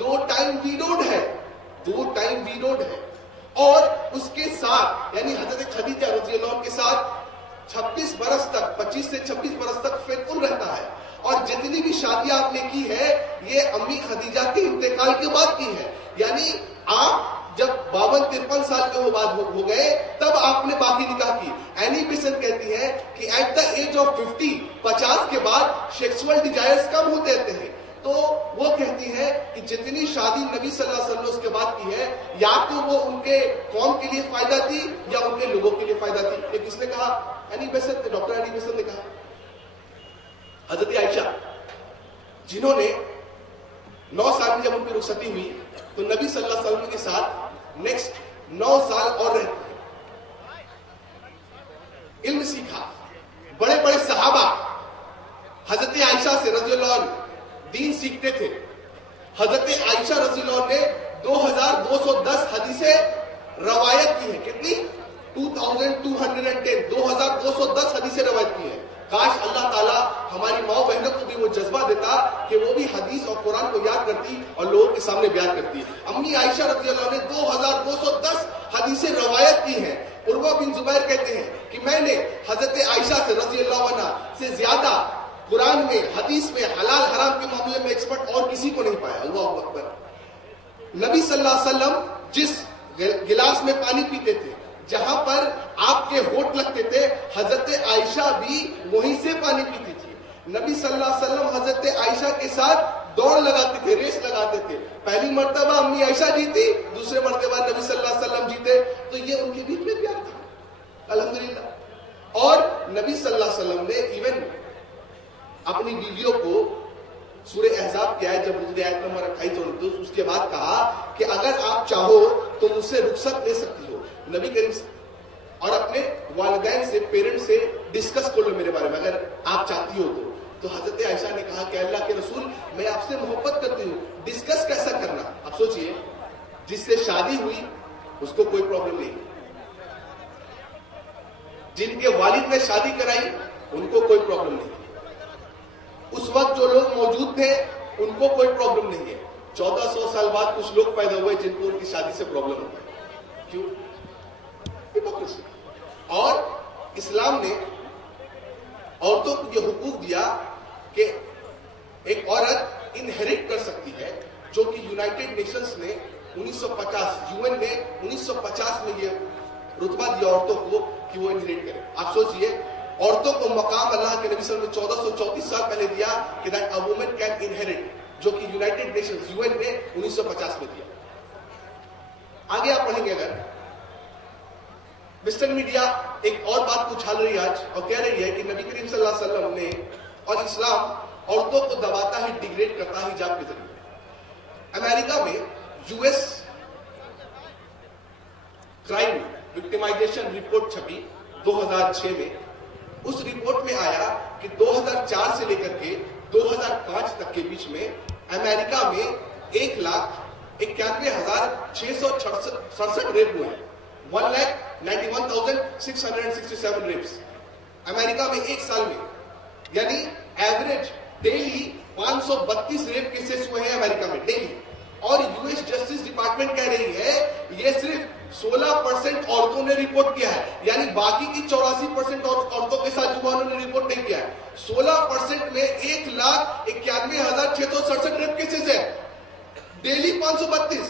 2 time ویڈوڈ ہے، 2 time ویڈوڈ ہے، اور اس کے ساتھ یعنی حضرت خدیجہ رضی اللہ عنہ کے ساتھ 26 برس تک، 25 سے 26 برس تک فیتفل رہتا ہے، اور جتنی بھی شادیاں آپ نے کی ہے یہ امی خدیجہ کے انتقال کے بعد کی ہے، یعنی آپ جب 52-53 سال کے بعد ہو گئے تب آپ نے باقی نکاح کی۔ اینی بیسنٹ کہتی ہے کہ ایٹ دا ایج آف 50 کے بعد سیکسول ڈیزائرز کم ہوتے رہتے ہیں، تو وہ کہتی ہے کہ جتنی شادی نبی صلی اللہ علیہ وسلم نے اس کے بعد کی ہے یا تو وہ ان کے قوم کے لیے فائدہ تھی یا ان کے لوگوں کے لیے فائدہ تھی۔ ایک کس نے کہا؟ Any Besant, doctor any Besant نے کہا حضرت عائشہ جنہوں نے 9 سال میں جب ان کی رخصتی ہوئی تو نبی صلی اللہ علیہ وسلم کے ساتھ نیکسٹ 9 سال اور رہتے ہیں، علم سیکھا، بڑے بڑے صحابہ حضرت عائشہ سے رضی اللہ عنہ دین سیکھتے تھے۔ حضرت عائشہ رضی اللہ عنہ نے 2210 حدیثیں روایت کی ہیں، کتنی؟ 2210 2210 حدیثیں روایت کی ہیں۔ کاش اللہ تعالیٰ ہماری ماں بہنوں کو بھی وہ جذبہ دیتا کہ وہ بھی حدیث اور قرآن کو یاد کرتی اور لوگوں کے سامنے بیان کرتی۔ امی عائشہ رضی اللہ عنہ نے 2210 حدیثیں روایت کی ہیں۔ عروہ بن زبیر کہتے ہیں کہ میں نے حضرت عائشہ سے رضی اللہ عنہ سے زیادہ قرآن میں، حدیث میں، حلال حرام کے معاملے میں ایکسپرٹ اور کسی کو نہیں پایا۔ اللہ اکبر۔ نبی صلی اللہ علیہ وسلم جس گلاس میں پانی پیتے تھے، جہاں پر آپ کے ہونٹ لگتے تھے، حضرت عائشہ بھی وہیں سے پانی پیتی تھی۔ نبی صلی اللہ علیہ وسلم حضرت عائشہ کے ساتھ دوڑ لگاتے تھے، ریس لگاتے تھے۔ پہلی مرتبہ امی عائشہ جیتی، دوسرے مرتبہ نبی صلی اللہ علیہ وسلم جیتے، تو یہ ان کے بیچ میں پیار تھا الحمدللہ۔ اور نبی صلی اللہ علیہ وسلم نے ایون اپنی بیویوں کو سورہ احزاب کی آیت جب گزری، آیت نمبر 28-29، اس کے بعد کہا کہ اگر آپ چاہو تو مجھ سے رخصت لے سکتی ہو نبی کریم سے، اور اپنے والدین سے، پیرنٹ سے ڈسکس کر لو میرے بارے میں اگر آپ چاہتی ہو تو حضرت عائشہ نے کہا کہ اللہ کے رسول میں آپ سے محبت کرتی ہوں، ڈسکس کیسا کرنا؟ اب سوچئے جس سے شادی ہوئی اس کو کوئی پرابلم نہیں، جن کے والد نے شادی کرائی ان کو کوئی پرابلم نہیں، اس وقت جو لوگ موجود تھے ان کو کوئی پرابلم نہیں ہے۔ 1400 سال بعد کچھ لوگ پیدا ہوئے جن کو ان کی شادی سے پرابلم ہوتا ہے۔ کیوں؟ ہپوکریسی۔ اور اسلام نے عورتوں کو یہ حقوق دیا کہ ایک عورت انہیریٹ کر سکتی ہے، جو کہ یونائٹڈ نیشنز نے 1950 UN نے 1950 میں یہ رتبہ دیا عورتوں کو کہ وہ انہیریٹ کریں۔ آپ سوچئے عورتوں کو مقام اللہ کے نبی صلی اللہ علیہ وسلم نے 1434 سال پہلے دیا کہ that a woman can inherit, جو کہ یونائٹڈ نیشنز UN نے 1950 میں دیا۔ آگے آپ پڑھیں گے اگر ویسٹرن میڈیا ایک اور بات کو چھال رہی ہے آج اور کہہ رہی ہے کہ نبی کریم صلی اللہ علیہ وسلم نے اور اسلام عورتوں کو دباتا ہے، ڈیگریڈ کرتا ہے حجاب کے ذریعے۔ امریکہ میں US کرائم وکٹمائزیشن رپورٹ چھپی 2006 میں۔ اس رپورٹ میں آیا کہ 2004 سے لے کر کے 2005 تک کے بیچ میں امریکہ میں 1,91,667 ریپ ہوئے ہیں۔ 1,91,667 ریپس امریکہ میں ایک سال میں، یعنی ایوریج ڈیلی 532 ریپ کیسز ہوئے ہیں امریکہ میں ڈیلی۔ اور US جسٹس ڈپارٹمنٹ کہہ رہی ہے یہ صرف 16% عورتوں نے رپورٹ کیا ہے، یعنی باقی کی 84% عورتوں کے ساتھ جو انہوں نے رپورٹ نہیں کیا ہے۔ 16% میں 1,91,667 ریپ کیسز ہے ڈیلی 532۔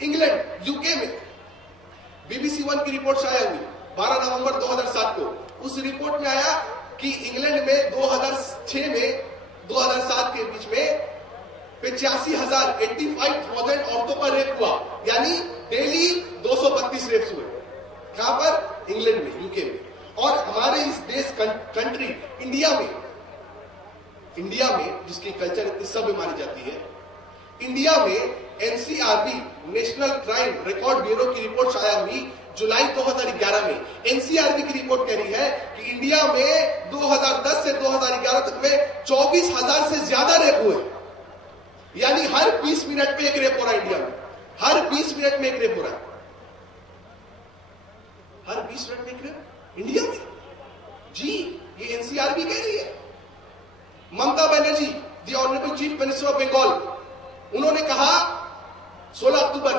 انگلینڈ UK میں BBC 1 کی رپورٹ شائع ہوئی 12 نومبر 2007 کو۔ اس رپورٹ میں آیا کہ انگلینڈ میں 2006 میں 2007 کے بیچ میں 85,000 عورتوں پر ریپ ہوا، یعنی ڈیلی 232 ریپس ہوئے۔ کہاں پر؟ انگلینڈ میں، UK میں۔ اور ہمارے اس دیش کنٹری انڈیا میں جس کی کلچر اتنی سب مانی جاتی ہے، انڈیا میں NCRB national crime record bureau کی رپورٹ شائع ہوئی جولائی 2011 میں۔ NCRB کی رپورٹ کہہ رہی ہے کہ انڈیا میں 2010 سے 2011 تک میں 24,000 سے زیادہ ریپ ہوئے، یعنی ہر 20 منٹ میں ایک ریپ ہو رہا ہے انڈیا میں، ہر 20 منٹ میں ایک ریپ ہو رہا ہے، ہر 20 منٹ میں ایک ریپ انڈیا میں۔ جی یہ NCRB کہہ رہی ہے۔ Mamata Banerjee the honourable chief minister of Bengal, انہوں نے کہا 16 اکتوبر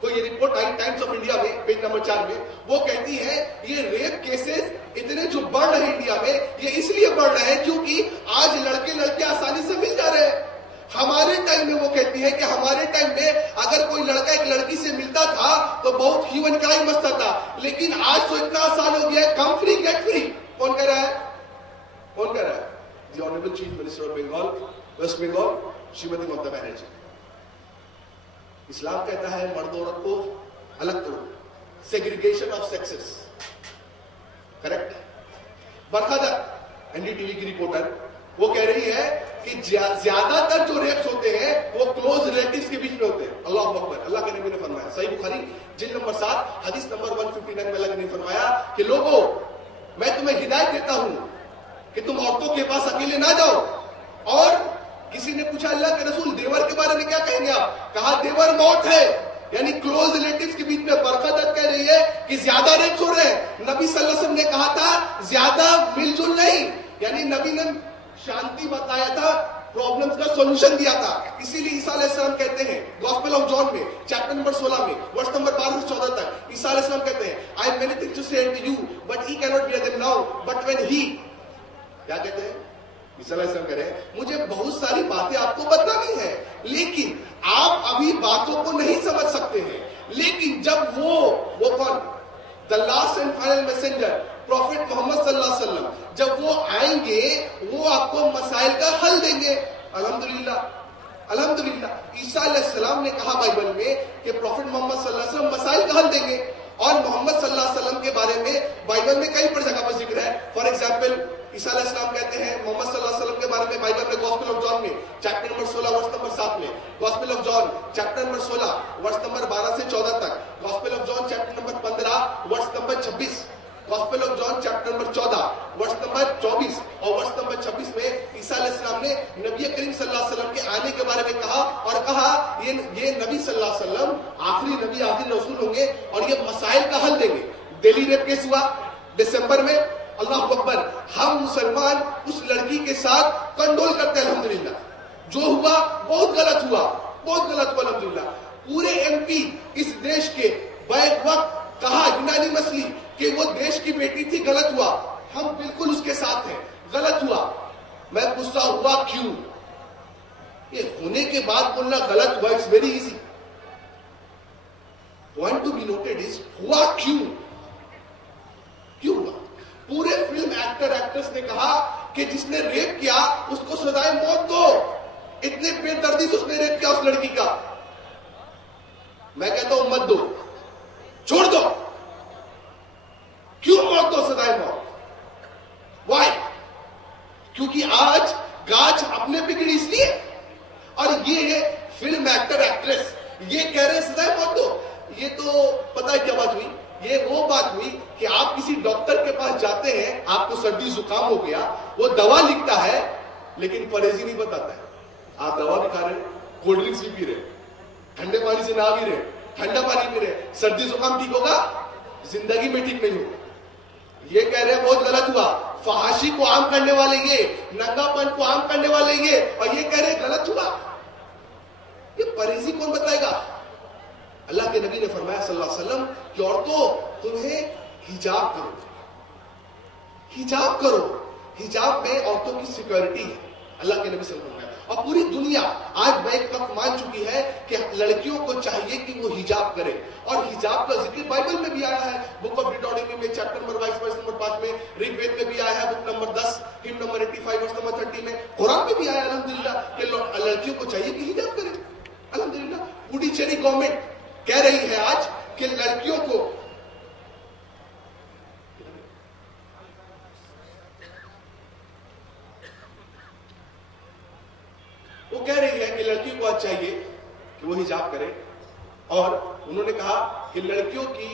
کو یہ رپورٹ آئی ٹائمز آف انڈیا میں پیج نمبر 4 میں، وہ کہتی ہے یہ ریپ کیسز اتنے جو بڑھ رہے ہیں انڈیا میں، یہ اس لیے بڑھ رہے ہیں کیونکہ آج لڑکے لڑکے آسانی سے مل جا رہے ہیں. ہمارے ٹائم میں وہ کہتی ہے کہ ہمارے ٹائم میں اگر کوئی لڑکا ایک لڑکی سے ملتا تھا تو بہت ہیون کرائم بچتا تھا، لیکن آج تو اتنا آسان ہو گیا ہے، کم فری گیٹ فری. کون کہہ رہا ہے؟ کون کہہ رہا ہے؟ The honourable chief minister of Bengal, west Bengal, Shrimati Mamata Banerjee. اسلام کہتا ہے مرد عورت کو الگ کرو، segregation of sexes. Correct. Barkha Dutt N D T V کی رپورٹر، وہ کہہ رہی ہے کہ زیادہ تر جو ریپس ہوتے ہیں وہ کلوز ریلیٹیوز کے بیچ میں ہوتے ہیں. اللہ اکبر. اللہ کے نبی نے فرمایا، صحیح بخاری جلد نمبر 7 حدیث نمبر 159 میں اللہ کے نبی نے فرمایا کہ لوگوں میں تمہیں ہدایت دیتا ہوں کہ تم عورتوں کے پاس اکیلے نہ جاؤ. اور کسی نے پوچھا اللہ کے رسول دیور کے بارے میں کیا کہیں گے آپ؟ کہا دیور موت ہے، یعنی کلوز ریلیٹیوز کے بیچ میں. برکت کہہ رہی ہے کہ زیادہ ریپس ہو رہے ہیں. نبی صلی اللہ علیہ وسلم نے کہا تھا زیادہ مل جل نہیں، یعنی نبی نے شانتی بتایا تھا، پرابلمز کا سولوشن دیا تھا. اسی لیے عیسیٰ علیہ السلام کہتے ہیں گاسپل آف جان میں چیپٹر نمبر 16 میں ورس نمبر 12 سے 14 تک، عیسیٰ علیہ السلام کہتے ہیں I have many things to say unto you but he cannot bear them now but when he، کیا کہتے ہیں عیسیٰ علیہ السلام کہہ رہے ہیں مجھے بہت ساری باتیں آپ کو بتلانی ہے لیکن آپ ابھی باتوں کو نہیں سمجھ سکتے ہیں، لیکن جب وہ کون، the last and final messenger prophet محمد صلی اللہ علیہ وسلم، جب وہ آئیں گے وہ آپ کو مسائل کا حل دیں گے. الحمدللہ الحمدللہ. عیسیٰ علیہ السلام نے کہا بائبل میں کہ پروفٹ محمد صلی اللہ علیہ وسلم مسائل کا حل دیں گے، اور محمد صلی اللہ علیہ وسلم کے بارے میں بائبل میں کئی پر جگہ پر ذکر ہے. فار ایگزامپل عیسیٰ علیہ السلام کہتے ہیں محمد صلی اللہ علیہ وسلم کے بارے میں بائبل میں گاسپل آف جان میں چیپٹر نمبر 16 ورس نمبر 7 میں، gospel of John chapter number 16 verse number 12 سے 14 تک، gospel of John chapter number 15 verse number 26، gospel of John chapter number 14 verse number 24 اور ورس نمبر 26 میں عیسیٰ علیہ السلام نے نبی کریم صلی اللہ علیہ وسلم کے آنے کے بارے میں کہا، اور کہا یہ نبی صلی اللہ علیہ وسلم آخری نبی آخری رسول ہوں گے اور یہ مسائل کا حل دیں گے. دہلی ریپ کیس ہوا دسمبر میں، اللہ اکبر. ہم مسلمان اس لڑکی کے ساتھ کنڈول کرتے ہیں الحمدللہ. جو ہوا بہت غلط ہوا، بہت غلط ہوا الحمدللہ. پورے ایم پی اس دیش کے بیک وقت کہا یونانیمسلی کہ وہ دیش کی بیٹی تھی، غلط ہوا. ہم بالکل اس کے ساتھ ہیں، غلط ہوا. میں غصہ ہوا کیوں؟ یہ ہونے کے بعد بولنا غلط ہوا، it's very easy. Point to be noted is ہوا کیوں ہوا. پورے فلم ایکٹر ایکٹرس نے کہا کہ جس نے ریپ کیا اس کو سزائے موت دو. اتنے بے دردی سے اس نے ریپ کیا اس لڑکی کا. میں کہتا ہوں مت دو، چھوڑ دو. کیوں موت دو، سزائے موت؟ وائی؟ کیونکہ آج گاج اپنے بگڑی اس لیے، اور یہ فلم ایکٹر ایکٹریس یہ کہہ رہے سزائے موت دو. یہ تو پتہ ہے کیا بات ہوئی؟ یہ وہ بات ہوئی کہ آپ کسی ڈاکٹر کے پاس جاتے ہیں، آپ کو سردی زکام ہو گیا، وہ دوا لکھتا ہے لیکن پرہیزی نہیں بتاتا ہے. آپ دوا بھی کھا رہے، کولڈ ڈرنکس بھی پی رہے، ٹھنڈے پانی سے نہا بھی رہے، ٹھنڈا پانی پی رہے، سردی زکام ٹھیک ہوگا؟ زندگی میں ٹھیک نہیں ہوگا. یہ کہہ رہے ہیں بہت غلط ہوا. فحاشی کو عام کرنے والے یہ، ننگا پن کو عام کرنے والے یہ، اور یہ کہہ رہے ہیں غلط ہوا. یہ پرہیزی کون بتائے گا؟ اللہ کے نبی نے فرمایا صلی اللہ علیہ وسلم کہ عورتوں تمہیں حجاب کرو، حجاب کرو. حجاب میں عورتوں کی سیکورٹی ہے. اللہ کے نبی صلی اللہ علیہ وسلم. اور پوری دنیا آج بیک وقت مان چکی ہے کہ لڑکیوں کو چاہیے کہ وہ حجاب کرے، اور حجاب کا ذکر بائبل میں بھی آیا ہے. بک آف ڈیوٹرونومی میں چیپٹر نمبر 22 ورس نمبر 5 میں، رگ وید میں بھی آیا ہے بک نمبر 10 ہم نمبر 85 ورس نمبر 30 میں، قرآن میں بھی آیا الحمدللہ کہ لڑکیوں کو چاہیے کہ حجاب کرے. الحمدللہ. پوڈیچیری گورنمنٹ کہہ رہی ہے آج کہ لڑکیوں کو وہ کہہ رہی ہے کہ لڑکی کو آج چاہیے کہ وہ حجاب کرے، اور انہوں نے کہا کہ لڑکیوں کی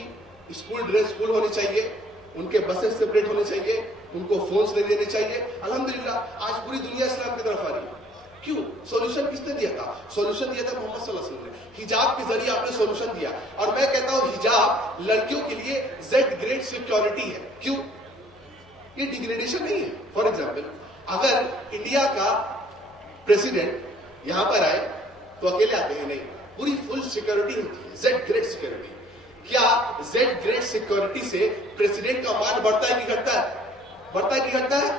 اسکول ڈریس اسکول ہونی چاہیے، ان کے بسیں سپریٹ ہونے چاہیے، ان کو فونز نہیں دینے چاہیے. الحمدللہ آج پوری دنیا اسلام کی طرف آ رہی ہے. کیوں؟ سولوشن کس نے دیا تھا؟ سولوشن دیا تھا محمد صلی اللہ علیہ وسلم نے. حجاب کے ذریعے آپ نے سولوشن دیا. اور میں کہتا ہوں حجاب لڑکیوں کے لیے زیڈ گریڈ سیکیورٹی ہے. کیوں؟ یہ ڈیگریڈیشن نہیں ہے. فار ایگزامپل اگر انڈیا کا پریزیڈنٹ یہاں پر آئے تو اکیلے آتے ہیں نہیں, پوری فل سیکورٹی ہوتی ہے, زیڈ گریڈ سیکورٹی. کیا زیڈ گریڈ سیکورٹی سے پریزیڈنٹ کا مان بڑھتا ہے کہ گھٹتا ہے؟ بڑھتا ہے کہ گھٹتا ہے؟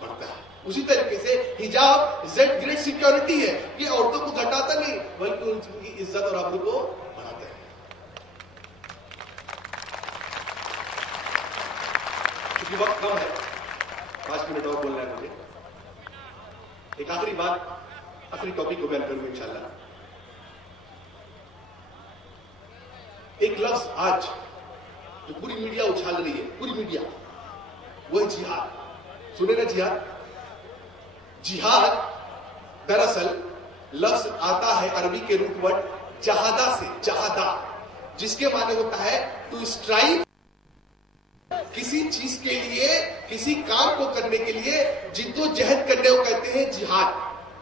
بڑھتا ہے. اسی طریقے سے حجاب زیڈ گریڈ سیکورٹی ہے, یہ عورتوں کو گھٹاتا نہیں بلکہ ان کی عزت اور آبرو کو بڑھاتا ہے. کیونکہ وقت کم ہے, 5 منٹ اور بولنا ہے مجھے. ایک آخری بات, آخری ٹاپک کو بیان کروں گا انشاءاللہ. ایک لفظ آج جو پوری میڈیا اچھال رہی ہے, پوری میڈیا, وہ ہے جہاد. سنے نا جہاد؟ جہاد دراصل لفظ آتا ہے عربی کے روٹ ورڈ جہادہ سے, جہادہ, جس کے معنی ہوتا ہے ٹو اسٹرائیو. کسی چیز کے لیے, کسی کام کو کرنے کے لیے جد و جہد کرنے کو کہتے ہیں جہاد.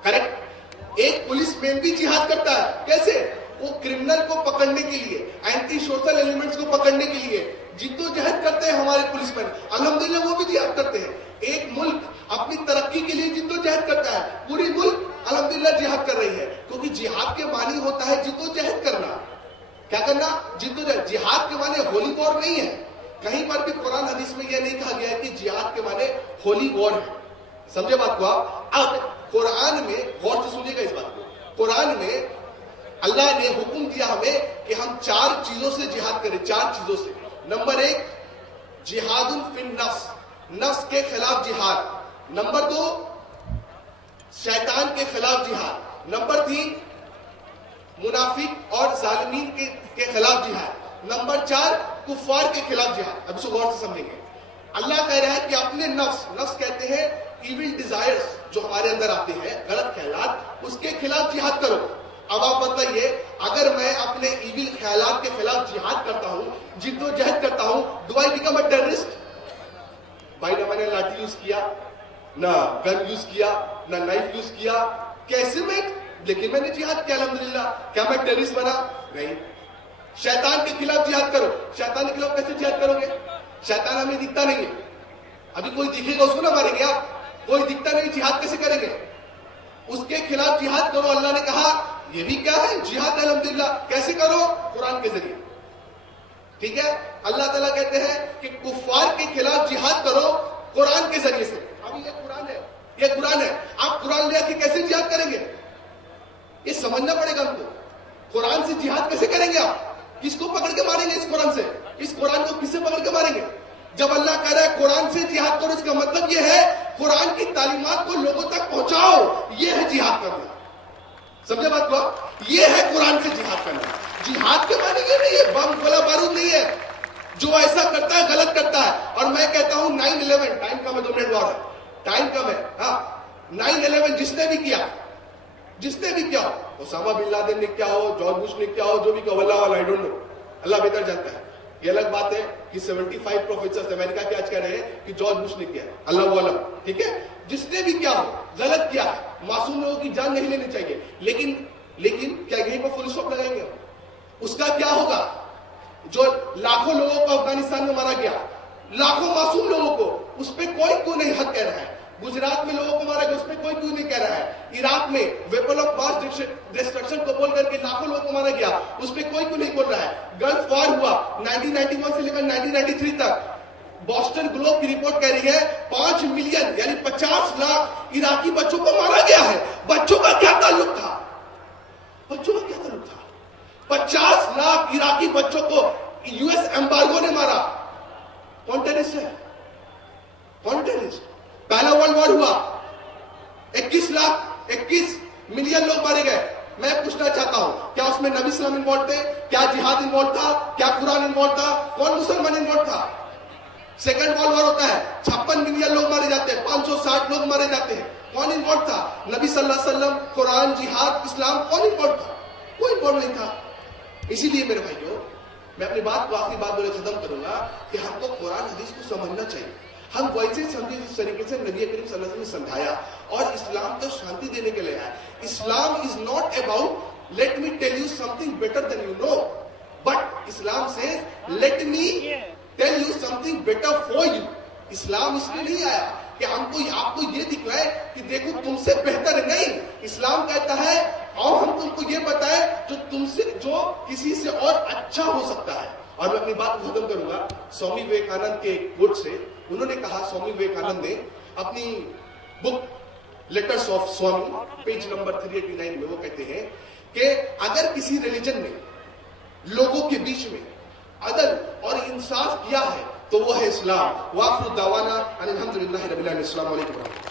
کریکٹ. ایک پولیس مین بھی جہاد کرتا ہے. کیسے؟ وہ کرمنل کو پکڑنے کے لیے, اینٹی سوشل ایلیمنٹس کو پکڑنے کے لیے جد و جہد کرتے ہیں ہمارے پولیس مین. الحمدللہ وہ بھی جہاد کرتے ہیں. ایک ملک اپنی ترقی کے لیے جد و جہد کرتا ہے, پوری ملک الحمدللہ جہاد کر رہی ہے, کیونکہ جہاد کے معنی ہوتا ہے جد و جہد کرنا. کیا کرنا؟ جد و جہد. جہاد کے معنی ہولی وار نہیں ہے. کہیں پر بھی قرآن حدیث میں یہ نہیں کہا گیا ہے کہ جہاد کے معنی ہولی وار ہے. سمجھے بات کو آپ؟ اب قرآن میں غور سے سنیے گا اس بات کو. قرآن میں اللہ نے حکم دیا ہمیں کہ ہم 4 چیزوں سے جہاد کریں. 4 چیزوں سے. نمبر 1 جہاد فی النفس, نفس کے خلاف جہاد. نمبر 2 شیطان کے خلاف جہاد. نمبر 3 منافق اور ظالمین کے خلاف جہاد. نمبر 4 کفار کے خلاف جہاد. اب اس کو غور سے سمجھیں گے. اللہ کہہ رہا ہے کہ اپنے نفس, نفس کہتے ہیں ایول ڈیزائرز جو ہمارے اندر آتے ہیں, غلط خیالات, اس کے خلاف جہاد کرو. اب آپ بتائیے, اگر میں اپنے ایول خیالات کے خلاف جہاد کرتا ہوں, جد و جہد کرتا ہوں, do I become a terrorist? بھائی نہ میں نے لاٹھی یوز کیا, نہ گن یوز کیا, نہ نائف یوز کیا, کیسے میں, لیکن میں نے جہاد کیا الحمدللہ. کیا میں ٹیررسٹ بنا؟ نہیں. شیطان کے خلاف جہاد کرو. شیطان کے خلاف کیسے جہاد کرو گے؟ شیطان ہمیں دکھتا نہیں ہے. ابھی کوئی دکھے گا اس کو نہ ماریں گے آپ. کوئی دکھتا نہیں, جہاد کیسے کریں گے؟ اس کے خلاف جہاد کرو. اللہ نے کہا یہ بھی کیا ہے؟ جہاد ہے الحمدللہ. کیسے کرو؟ قرآن کے ذریعے. ٹھیک ہے. اللہ تعالیٰ کہتے ہیں کہ کفار کے خلاف جہاد کرو قرآن کے ذریعے سے. ابھی یہ قرآن ہے, یہ قرآن ہے. آپ قرآن لے کے کیسے جہاد کریں گے؟ یہ سمجھنا پڑے گا ہم کو. قرآن سے جہاد کیسے کریں گے آپ؟ کس کو پکڑ کے ماریں گے اس قرآن سے؟ اس قرآن کو کس سے پکڑ کے ماریں گے؟ جب اللہ کہہ رہا ہے قرآن سے جہاد کرو, اس کا مطلب یہ ہے قرآن کی تعلیمات کو لوگوں تک پہنچاؤ. یہ ہے جہاد کرنا. سمجھے بات کو؟ یہ ہے قرآن سے جہاد کرنا. جہاد کے معنی یہ نہیں ہے بم گولا بارود نہیں ہے. جو ایسا کرتا ہے غلط کرتا ہے. اور میں کہتا ہوں 9/11 ٹائم کم ہے, 2 منٹ بعد ہے, ٹائم کم ہے. ہاں 9/11 جس نے بھی کیا, جس نے بھی کیا ہو, اسامہ بن لادن نے کیا ہو, جارج بش نے کیا ہو, جو بھی کیا, اللہ والا آئی ڈونٹ نو, اللہ بہتر جانتا ہے. یہ الگ بات ہے کہ 75 پروفیسر امریکہ کے آج کہہ رہے ہیں کہ جارج بش نے کیا, اللہ والا. ٹھیک ہے. جس نے بھی کیا ہو, غلط کیا ہے, معصوم لوگوں کی جان نہیں لینی چاہیے. لیکن کیا یہیں پر فل اسٹاپ لگائیں گے؟ اس کا کیا ہوگا؟ جو لاکھوں لوگوں کو افغانستان میں مارا گیا, لاکھوں معصوم لوگوں کو, اس پہ کوئی کیوں نہیں حق کہہ رہا ہے؟ گجرات میں لوگوں کو مارا گیا, اس پہ کوئی کیوں نہیں کہہ رہا ہے؟ عراق میں ویپن آف ماس ڈسٹرکشن کو بول کر کے لاکھوں لوگوں کو مارا گیا, اس پہ کوئی کیوں نہیں بول رہا ہے؟ گلف وار ہوا 1991 سے لے کر 1993 تک. بوسٹن گلوب کی رپورٹ کہہ رہی ہے 5 ملین یعنی 50 لاکھ عراقی بچوں کو مارا گیا ہے. بچوں کا کیا تعلق تھا؟ بچوں کا کیا تعلق تھا؟ 50 لاکھ عراقی بچوں کو یو ایس ایمبارگو نے مارا. کون ٹیررسٹ ہے؟ کون ٹیررسٹ؟ پہلا ورلڈ وار ہوا 21 ملین لوگ مارے گئے. میں پوچھنا چاہتا ہوں کیا اس میں نبی اسلام انوالو تھے؟ کیا جہاد انوالو تھا؟ کیا قرآن انوالو تھا؟ کون مسلمان انوالو تھا؟ سیکنڈ ورلڈ وار ہوتا ہے 56 ملین لوگ مارے جاتے ہیں, 560 لوگ مارے جاتے ہیں. کون انوالو تھا؟ نبی صلی اللہ علیہ وسلم, قرآن, جہاد, اسلام, کون انوالو تھا؟ کوئی انوالو نہیں تھا. اسی لیے میرے بھائیوں, میں اپنی بات کو آخری بات بولے ختم کروں گا کہ ہم کو قرآن حدیث کو سمجھنا چاہیے. ہم ویسے سمجھے جس طریقے سے نبی کریم صلی اللہ علیہ وسلم نے سمجھایا, اور اسلام تو شانتی دینے کے لیے ہے. اسلام is not about let me tell you something better than you know, but اسلام سے let me tell you something better for you. اسلام اس لیے نہیں آیا کہ ہم کو آپ کو یہ دکھائے کہ دیکھو تم سے بہتر. نہیں, اسلام کہتا ہے اور ہم تم کو یہ بتائیں جو تم سے جو کسی سے اور اچھا ہو سکتا ہے. اور میں اپنی بات کو ختم کروں گا سوامی وویکانند کے ایک کوٹ سے. انہوں نے کہا, سوامی وویکانند نے اپنی book letters of Swami page number 389 میں وہ کہتے ہیں کہ اگر کسی ریلیجن نے لوگوں کے بیچ میں عدل اور انصاف کیا ہے تو وہ ہے اسلام. وآخر دعوانا ان الحمدللہ رب العالمین. السلام علیکم ورحمۃ اللہ.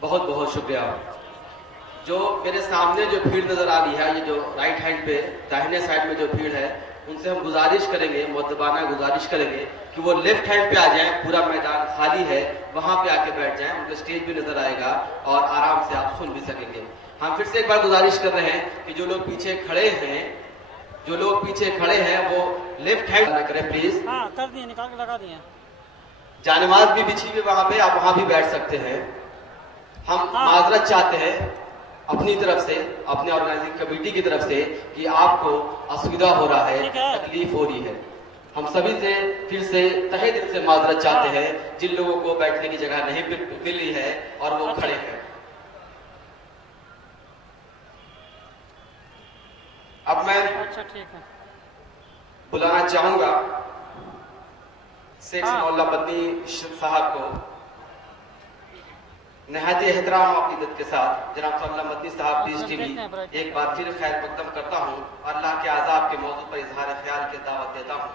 بہت بہت شکریہ. جو میرے سامنے جو بھیڑ نظر آ رہی ہے, یہ جو رائٹ ہینڈ پہ داہنے سائڈ میں جو بھیڑ ہے, ان سے ہم گزارش کریں گے, مؤدبانہ گزارش کریں گے کہ وہ لیفٹ ہینڈ پہ آ جائیں. پورا میدان خالی ہے, وہاں پہ آ کے بیٹھ جائیں. ان کو اسٹیج بھی نظر آئے گا اور آرام سے آپ سن بھی سکیں گے. ہم پھر سے ایک بار گزارش کر رہے ہیں کہ جو لوگ پیچھے کھڑے ہیں وہ لیفٹ ہینڈ نہ کریں پلیز. ہاں کر دیے, نکال کے لگا دیے. جانماز بھی بچھی ہوئی وہاں پہ, آپ وہاں بھی بیٹھ سکتے ہیں. ہم معذرت چاہتے ہیں اپنی طرف سے, اپنے آرگنائزنگ کمیٹی کی طرف سے کہ آپ کو اسودہ ہو رہا ہے, تکلیف ہو رہی ہے. ہم سبھی سے پھر سے تہہ دل سے معذرت چاہتے ہیں جن لوگوں کو بیٹھنے کی جگہ نہیں مل رہی ہے اور وہ کھڑے ہیں. اب میں بلانا چاہوں گا شیخ ثناء اللہ مدنی صاحب کو نہایت احترام و عقیدت کے ساتھ. جناب ثناء اللہ مدنی صاحب پیس ٹی وی ایک بار پھر خیر مقدم کرتا ہوں اور اللہ کے عذاب کے موضوع پر اظہار خیال کی دعوت دیتا ہوں.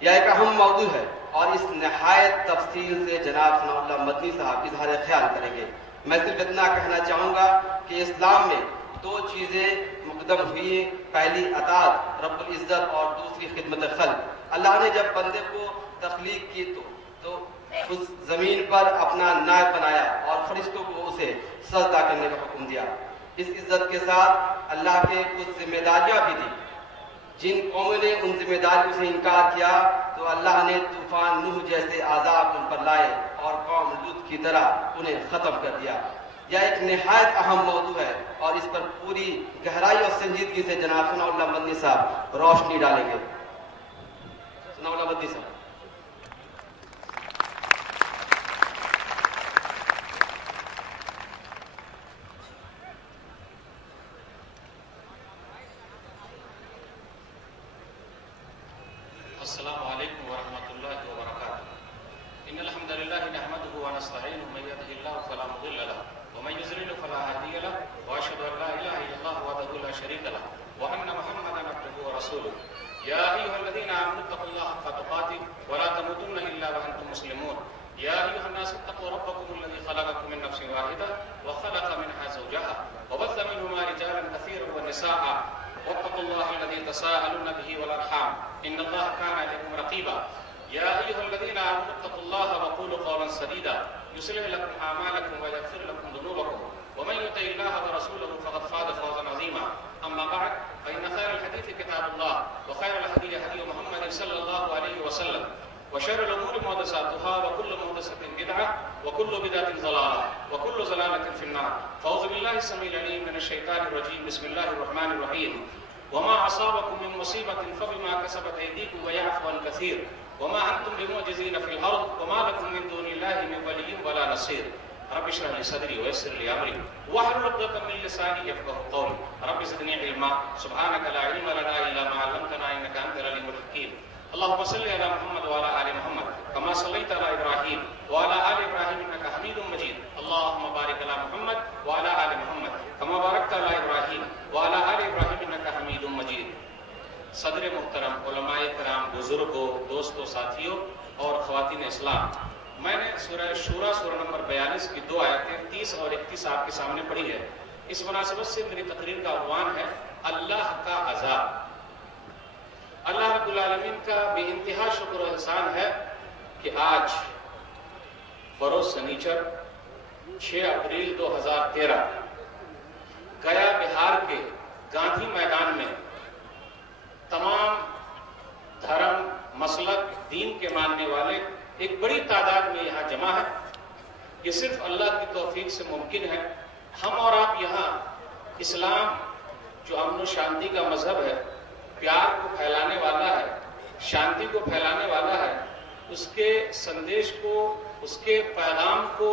یہ ایک اہم موضوع ہے اور اس نہایت تفصیل سے جناب ثناء اللہ مدنی صاحب اظہار خیال کریں گے. میں صرف اتنا کہنا چاہوں گا کہ اسلام میں دو چیزیں مقدم ہوئی. پہلی اطاعت رب العزت اور دوسری خدمت خلق. اللہ نے جب بندے کو تخلیق کی تو اس زمین پر اپنا نائب بنایا اور فرشتوں کو اسے سجدہ کرنے کا حکم دیا. اس عزت کے ساتھ اللہ کے کچھ ذمہ داریاں بھی دی. جن قوموں نے ان ذمہ داریوں سے انکار کیا تو اللہ نے طوفان نوح جیسے عذاب ان پر لائے اور قوم لوط کی طرح انہیں ختم کر دیا. یہ ایک نہایت اہم موضوع ہے اور اس پر پوری گہرائی اور سنجیدگی سے جناب ثناء اللہ مدنی صاحب روشنی ڈالیں گے. ثناء اللہ مدنی صاحب. السلام علیکم ورحمۃ اللہ وبرکاتہ. ان الحمد للہ نحمده ونستعینه من يهده الله فلا مضل له ومن يضلل فلا هادي له واشهد ان لا اله الا الله وحده لا شريك له وان محمدا عبده ورسوله. يا ايها الذين امنوا اتقوا الله حق تقاته ولا تموتن الا وانتم مسلمون. يا ايها الناس اتقوا ربكم الذي خلقكم من نفس واحده وخلق منها زوجها وبث منهما رجالا كثيرا ونساء واتقوا الله الذي تساءلون به والارحام ان الله كان عليكم رقيبا. يا ايها الذين امنوا اتقوا الله وقولوا قولا سديدا يصلح لكم اعمالكم ويغفر لكم ذنوبكم ومن يطع الله ورسوله فقد فاز فوزا عظيما. اما بعد فان خير الحديث كتاب الله وخير الهدي هدي محمد صلى الله عليه وسلم وشر الامور محدثاتها وكل محدثه بدعه وكل بدعه ضلاله وكل ضلاله في النار. فاعوذ بالله السميع العليم من الشيطان الرجيم. بسم الله الرحمن الرحيم. وما اصابكم من مصيبه فبما كسبت ايديكم ويعفو عن كثير وما انتم بمعجزين في الارض وما لكم من دون الله من ولي ولا نصير. رب اشرح لي صدري ويسر لي امري واحلل عقدة من لساني يفقهوا قولي. رب زدني علما سبحانك لا علم لنا الا ما علمتنا انك انت العليم الحكيم. اللهم صل على محمد وعلى ال محمد كما صليت على ابراهيم وعلى ال ابراهيم انك حميد مجيد. اللهم بارك على محمد وعلى ال محمد كما باركت على ابراهيم وعلى ال ابراهيم انك حميد مجيد. صدر محترم، علماء کرام، بزرگوں، دوستوں، ساتھیوں اور خواتین اسلام، میں نے سورہ شورا سورہ نمبر 42 کی 2 آیتیں 30 اور 31 آپ کے سامنے پڑھی ہے. اس مناسبت سے میری تقریر کا عنوان ہے اللہ کا عذاب. اللہ رب العالمین کا بے انتہا شکر و احسان ہے کہ آج بروز سنیچر 6 اپریل 2013 گیا بہار کے گاندھی میدان میں تمام دھرم، مسلک، دین کے ماننے والے ایک بڑی تعداد میں یہاں جمع ہے. یہ صرف اللہ کی توفیق سے ممکن ہے. ہم اور آپ یہاں اسلام جو امن و شانتی کا مذہب ہے پیار کو پھیلانے والا ہے، شانتی کو پھیلانے والا ہے، اس کے سندیش کو، اس کے پیغام کو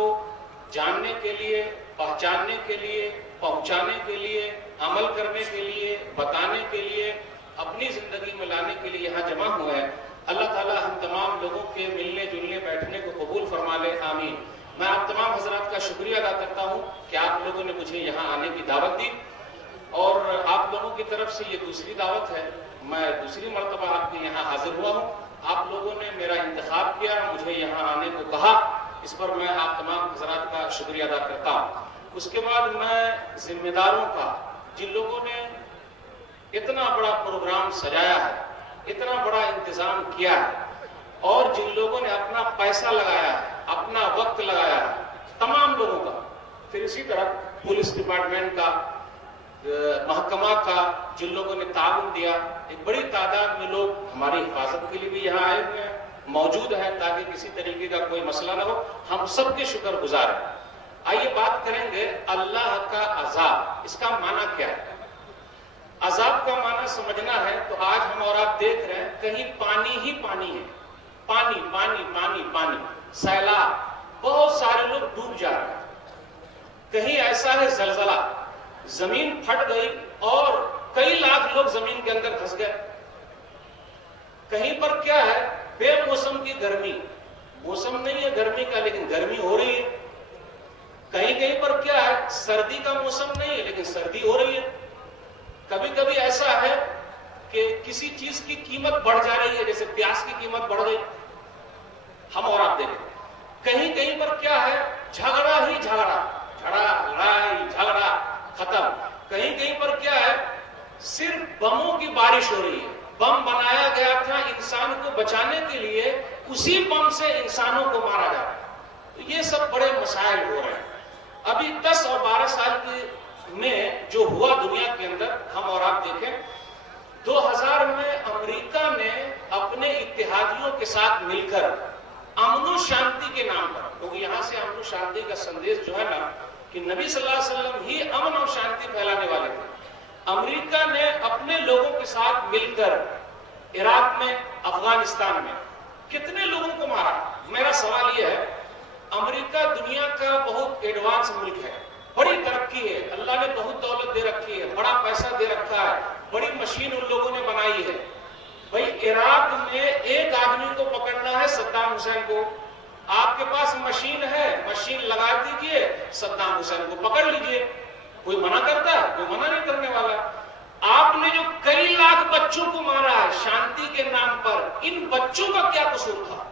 جاننے کے لیے، پہچاننے کے لیے، پہنچانے کے لیے، عمل کرنے کے لیے، بتانے کے لیے، اپنی زندگی میں لانے کے لیے یہاں جمع ہوا ہے۔ اللہ تعالی ہم تمام لوگوں کے ملنے جلنے بیٹھنے کو قبول فرما لے، آمین۔ میں آپ تمام حضرات کا شکریہ ادا کرتا ہوں کہ آپ لوگوں نے مجھے یہاں آنے کی دعوت دی، اور آپ لوگوں کی طرف سے یہ دوسری دعوت ہے، میں دوسری مرتبہ آپ کے یہاں حاضر ہوا ہوں۔ آپ لوگوں نے میرا انتخاب کیا، مجھے یہاں آنے کو کہا، اس پر میں آپ تمام حضرات کا شکریہ ادا کرتا ہوں۔ اس کے بعد میں ذمہ داروں کا، جن لوگوں نے اتنا بڑا پروگرام سجایا ہے، اتنا بڑا انتظام کیا ہے، اور جن لوگوں نے اپنا پیسہ لگایا ہے، اپنا وقت لگایا ہے، تمام لوگوں کا، پھر اسی طرح پولیس ڈپارٹمنٹ کا، محکمہ کا، جن لوگوں نے تعاون دیا، ایک بڑی تعداد میں لوگ ہماری حفاظت کے لیے بھی یہاں آئے ہوئے ہیں، موجود ہیں تاکہ کسی طریقے کا کوئی مسئلہ نہ ہو، ہم سب کے شکر گزار ہیں۔ آئیے بات کریں گے اللہ کا عذاب، اس کا معنی کیا ہے؟ عذاب کا معنی سمجھنا ہے تو آج ہم اور آپ دیکھ رہے ہیں کہیں پانی ہی پانی ہے، پانی پانی پانی پانی، سیلاب، بہت سارے لوگ ڈوب جا رہے ہیں۔ کہیں ایسا ہے زلزلہ، زمین پھٹ گئی اور کئی لاکھ لوگ زمین کے اندر پھنس گئے۔ کہیں پر کیا ہے، بے موسم کی گرمی، موسم نہیں ہے گرمی کا لیکن گرمی ہو رہی ہے۔ کہیں کہیں پر کیا ہے، سردی کا موسم نہیں ہے لیکن سردی ہو رہی ہے۔ کبھی کبھی ایسا ہے کہ کسی چیز کی قیمت بڑھ جا رہی ہے، جیسے پیاز کی قیمت بڑھ گئی، ہم اور آپ دیکھیں۔ کہیں کہیں پر کیا ہے، جھگڑا ہی جھگڑا، لڑائی جھگڑا ختم۔ کہیں کہیں پر کیا ہے، صرف بموں کی بارش ہو رہی ہے۔ بم بنایا گیا تھا انسان کو بچانے کے لیے، اسی بم سے انسانوں کو مارا جا رہا ہے۔ تو یہ سب بڑے مسائل ہو رہے ہیں۔ ابھی 10 اور 12 سال میں جو ہوا دنیا کے اندر، ہم اور آپ دیکھیں، 2000 میں امریکہ نے اپنے اتحادیوں کے ساتھ مل کر امن و شانتی کے نام پر، کیونکہ یہاں سے امن و شانتی کا سندیش جو ہے نا، کہ نبی صلی اللہ علیہ وسلم ہی امن اور شانتی پھیلانے والے تھے۔ امریکہ نے اپنے لوگوں کے ساتھ مل کر عراق میں، افغانستان میں کتنے لوگوں کو مارا؟ میرا سوال یہ ہے، امریکہ دنیا کا بہت ایڈوانس ملک ہے، بڑی ترقی ہے، اللہ نے بہت دولت دے رکھی ہے، بڑا پیسہ دے رکھا ہے، بڑی مشین ان لوگوں نے بنائی ہے۔ بھائی عراق میں ایک آدمی کو پکڑنا ہے، صدام حسین کو، آپ کے پاس مشین ہے، مشین لگا دیجئے، صدام حسین کو پکڑ لیجئے۔ کوئی منع کرتا ہے؟ کوئی منع نہیں کرنے والا۔ آپ نے جو کئی لاکھ بچوں کو مارا ہے شانتی کے نام پر، ان بچوں کا کیا قصور تھا؟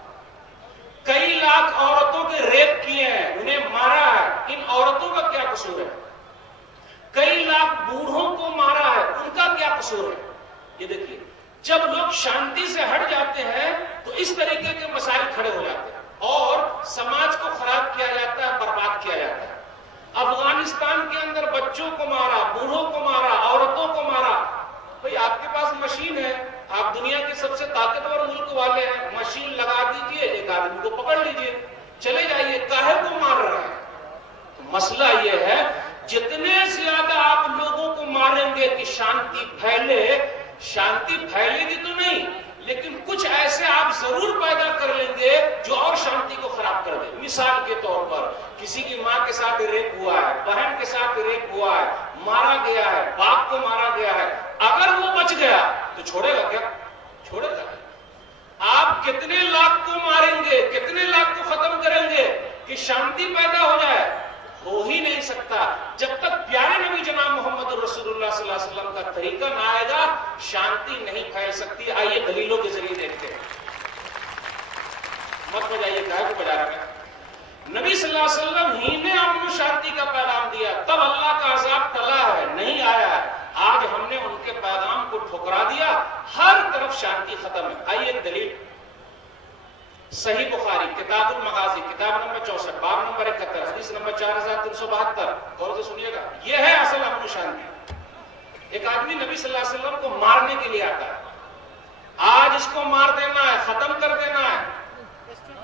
کئی لاکھ عورتوں کے ریپ کیے ہیں، انہیں مارا ہے، ان عورتوں کا کیا قصور ہے؟ کئی لاکھ بوڑھوں کو مارا ہے، ان کا کیا قصور ہے؟ یہ دیکھیے، جب لوگ شانتی سے ہٹ جاتے ہیں تو اس طریقے کے مسائل کھڑے ہو جاتے ہیں اور سماج کو خراب کیا جاتا ہے، برباد کیا جاتا ہے۔ افغانستان کے اندر بچوں کو مارا، بوڑھوں کو مارا، عورتوں کو مارا۔ بھئی آپ کے پاس مشین ہے، آپ دنیا کے سب سے طاقتور ملک والے ہیں، مشین لگا دیجئے، ایک آدمی کو پکڑ لیجئے، چلے جائیے، کاہے کو مار رہے ہیں؟ تو مسئلہ یہ ہے، جتنے زیادہ آپ لوگوں کو ماریں گے کہ شانتی پھیلے، شانتی پھیلے گی تو نہیں، لیکن کچھ ایسے آپ ضرور پیدا کر لیں گے جو اور شانتی کو خراب کر دیں۔ مثال کے طور پر کسی کی ماں کے ساتھ ریپ ہوا ہے، بہن کے ساتھ ریپ ہوا ہے، مارا گیا ہے، باپ کو مارا گیا ہے، اگر وہ بچ گیا تو چھوڑے گا کیا؟ چھوڑے گا۔ آپ کتنے لاکھ کو ماریں گے، کتنے لاکھ کو ختم کریں گے کہ شانتی پیدا ہو جائے؟ ہو ہی نہیں سکتا جب تک پیارے نبی جناب محمد رسول اللہ صلی اللہ علیہ وسلم کا طریقہ نہ آئے گا، شانتی نہیں پھیل سکتی۔ آئیے دلیلوں کے ذریعے دیکھتے ہیں۔ مت بجائیے، کہا کو بجا رہے ہیں۔ نبی صلی اللہ علیہ وسلم ہی نے امن و شانتی کا پیغام دیا، تب اللہ کا عذاب ٹلا ہے، نہیں آیا ہے۔ آج ہم نے ان کے پیغام کو ٹھکرا دیا، ہر طرف شانتی ختم ہے۔ آئیے ایک دلیل، صحیح بخاری کتاب المغازی کتاب نمبر 64 باب نمبر 71 حدیث نمبر 4372، غور سے سنیے گا، یہ ہے اصل امن و شانتی۔ ایک آدمی نبی صلی اللہ علیہ وسلم کو مارنے کے لیے آتا ہے، آج اس کو مار دینا ہے، ختم کر دینا ہے،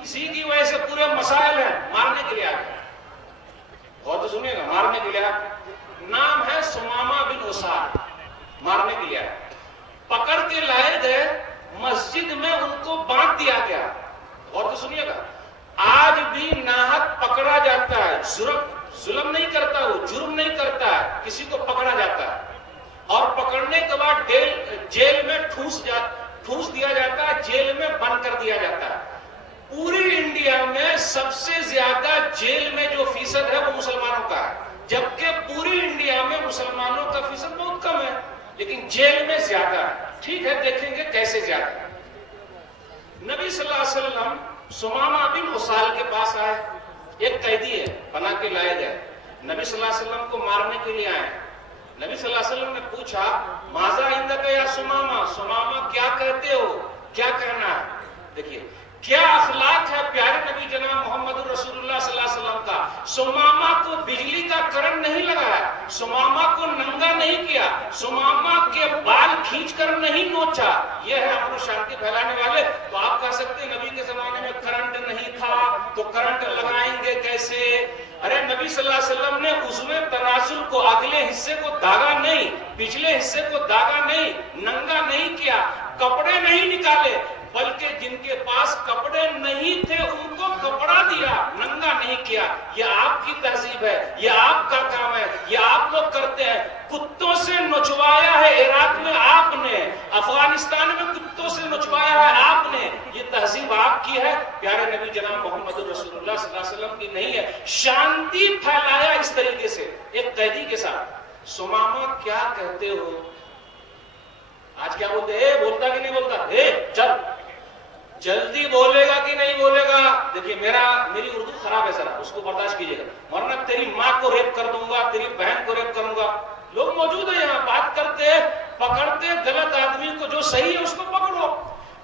اسی کی وجہ سے پورے مسائل ہیں، مارنے کے لیے آتا ہے۔ غور سے سنیے گا، مارنے کے لیے آتا ہے، نام ہے سمامہ بن اساد، مارنے کے لیے آتا ہے، پکڑ کے لائے گئے, مسجد میں ان کو باندھ دیا گیا. اور تو سنیے گا, آج بھی ناحق پکڑا جاتا ہے, ظلم نہیں کرتا, وہ جرم نہیں کرتا ہے, کسی کو پکڑا جاتا ہے اور پکڑنے کے بعد جیل میں ٹھوس دیا جاتا ہے, جیل میں بند کر دیا جاتا ہے. پوری انڈیا میں سب سے زیادہ جیل میں جو فیصد ہے وہ مسلمانوں کا ہے, جبکہ پوری انڈیا میں مسلمانوں کا فیصد بہت کم ہے, لیکن جیل میں زیادہ ہے. ٹھیک ہے, دیکھیں گے کیسے زیادہ ہے. نبی صلی اللہ علیہ وسلم سمامہ بن اسال کے پاس آئے, ایک قیدی ہے, بنا کے لائے گئے, نبی صلی اللہ علیہ وسلم کو مارنے کے لیے آئے. نبی صلی اللہ علیہ وسلم نے پوچھا, ماذا عندک یا سمامہ, سمامہ کیا کہتے ہو, کیا کہنا ہے. دیکھیے کیا اخلاق ہے پیارے نبی جناب محمد رسول اللہ صلی اللہ علیہ وسلم کا. سمامہ کو بجلی کا کرنٹ نہیں لگایا, سمامہ کو ننگا نہیں کیا, سمامہ کے بال کھینچ کر نہیں نوچا. یہ ہے امن و شانتی پھیلانے والے. تو آپ کہہ سکتے ہیں نبی کے زمانے میں کرنٹ نہیں تھا تو کرنٹ لگائیں گے کیسے. ارے نبی صلی اللہ علیہ وسلم نے عضو تناسل کو اگلے حصے کو داغا نہیں, پچھلے حصے کو داغا نہیں, ننگا نہیں کیا, کپڑے نہیں نکالے, بلکہ جن کے پاس کپڑے نہیں تھے ان کو کپڑا دیا, ننگا نہیں کیا. یہ آپ کی تہذیب ہے, یہ آپ کا کام ہے, یہ آپ لوگ کرتے ہیں. کتوں سے نچوایا ہے عراق میں آپ نے, افغانستان میں کتوں سے نچوایا ہے آپ نے. یہ تہذیب آپ کی ہے, پیارے نبی جناب محمد رسول اللہ صلی اللہ علیہ وسلم کی نہیں ہے. شانتی پھیلایا اس طریقے سے ایک قیدی کے ساتھ. سمامہ کیا کہتے ہو, آج کیا بولتے ہیں, بولتا کہ نہیں بولتا, چل جلدی بولے گا کہ نہیں بولے گا. دیکھیے میری اردو خراب ہے ذرا, اس کو برداشت کیجیے گا, ورنہ تیری ماں کو ریپ کر دوں گا, تیری بہن کو ریپ کروں گا. لوگ موجود ہیں یہاں, بات کرتے پکڑتے غلط آدمی کو, جو صحیح ہے اس کو پکڑو,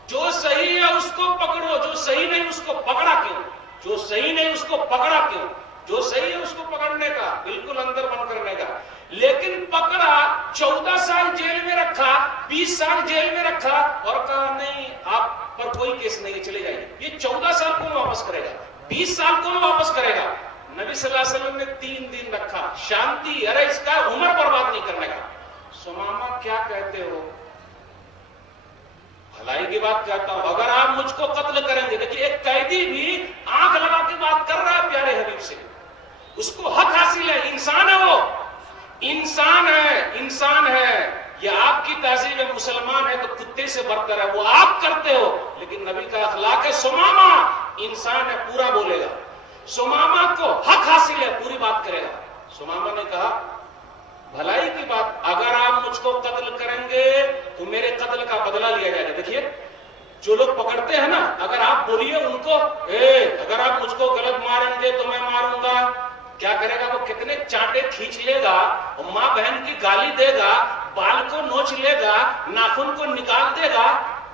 جو صحیح ہے اس کو پکڑو, جو صحیح نہیں اس کو پکڑا کیوں, جو صحیح نہیں اس کو پکڑا کیوں, جو صحیح ہے اس کو پکڑنے کا, بالکل اندر بند کرنے کا. لیکن پکڑا, 14 سال جیل میں رکھا, 20 سال جیل میں رکھا اور کہا نہیں آپ پر کوئی کیس نہیں, چلے جائیے. یہ 14 سال کون واپس کرے گا, 20 سال کون واپس کرے گا. نبی صلی اللہ علیہ وسلم نے 3 دن رکھا, شانتی. ارے اس کا عمر برباد نہیں کرنے کا. سمامہ کیا کہتے ہو, بھلائی کی بات کہتا ہوں, اگر آپ مجھ کو قتل کریں گے. دیکھیے ایک قیدی بھی آنکھ لگا کے بات کر رہا ہے پیارے حبیب سے, اس کو حق حاصل ہے, انسان ہے, وہ انسان ہے, انسان ہے. یہ آپ کی تہذیب ہے, مسلمان ہے تو کتے سے برتر ہے, وہ آپ کرتے ہو, لیکن نبی کا اخلاق ہے. سمامہ انسان ہے, پورا بولے گا. سمامہ کو حق حاصل ہے, پوری بات کرے گا. سمامہ نے کہا بھلائی کی بات, اگر آپ مجھ کو قتل کریں گے تو میرے قتل کا بدلہ لیا جائے گا. دیکھیے جو لوگ پکڑتے ہیں نا, اگر آپ بولیے ان کو اگر آپ مجھ کو غلط ماریں گے تو میں ماروں گا, کیا کرے گا, وہ کتنے چانٹے کھینچ لے گا, ماں بہن کی گالی دے گا, بال کو نوچ لے گا, ناخن کو نکال دے گا.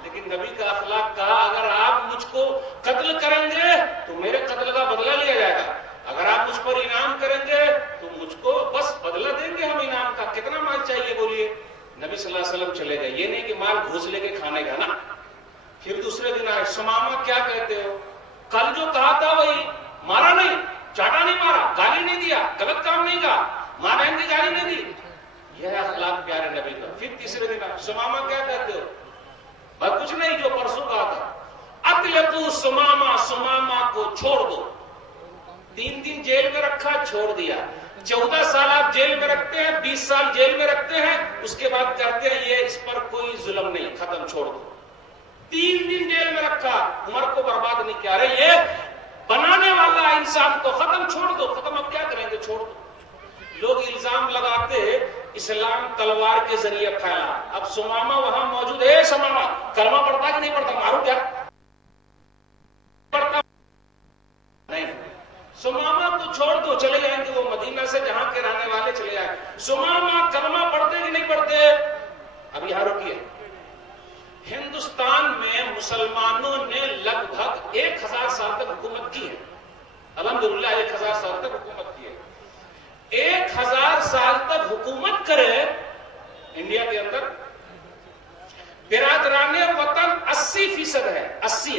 لیکن نبی کا اخلاق کہا اگر آپ مجھ کو قتل کریں گے تو میرے قتل کا بدلہ لیا جائے گا, اگر آپ مجھ پر انعام کریں گے تو مجھ کو بس بدلہ دیں گے ہم انعام کا. کتنا مال چاہیے بولیے. نبی صلی اللہ علیہ وسلم چلے گئے, یہ نہیں کہ مال گھوس لے کے کھانے کا نا. پھر دوسرے دن آئے, سمامہ کیا کہتے ہو, کل جو کہا تھا وہی, مارا نہیں, چاٹا نہیں مارا, گالی نہیں دیا, غلط کام نہیں کہا, ماں بہن کی گالی نہیں دی. یہ ہے اخلاق پیارے نبی کا. پھر تیسرے دن آئے, سمامہ کیا کہتے ہو, بس کچھ نہیں جو پرسوں کہا تھا, اطلقوا سمامہ, سمامہ کو چھوڑ دو. 3 دن جیل میں رکھا, چھوڑ دیا. 14 سال آپ جیل میں رکھتے ہیں, 20 سال جیل میں رکھتے ہیں, اس کے بعد کہتے ہیں یہ اس پر کوئی ظلم نہیں, ختم, چھوڑ دو. 3 دن جیل میں رکھا, عمر کو برباد نہیں کیا. رہے یہ بنانے والا انسان کو ختم, چھوڑ دو, ختم. اب کیا کریں گے, چھوڑ دو. لوگ الزام لگاتے اسلام تلوار کے ذریعے پھیلا. اب سمامہ وہاں موجود ہے, سمامہ کلمہ پڑھتا کہ نہیں پڑھتا, مارو کیا پڑھتا نہیں. سمامہ کو چھوڑ دو, چلے جائیں گے وہ مدینہ سے جہاں کے رہنے والے چلے جائیں. سمامہ کلمہ پڑھتے کہ نہیں پڑھتے. اب یہاں رکیے, ہندوستان میں مسلمانوں نے لگ بھگ 1000 سال تک حکومت کی ہے. الحمدللہ 1000 سال تک حکومت کی ہے. 1000 سال تک حکومت کرے انڈیا کے اندر, برادران وطن 80% ہے, 80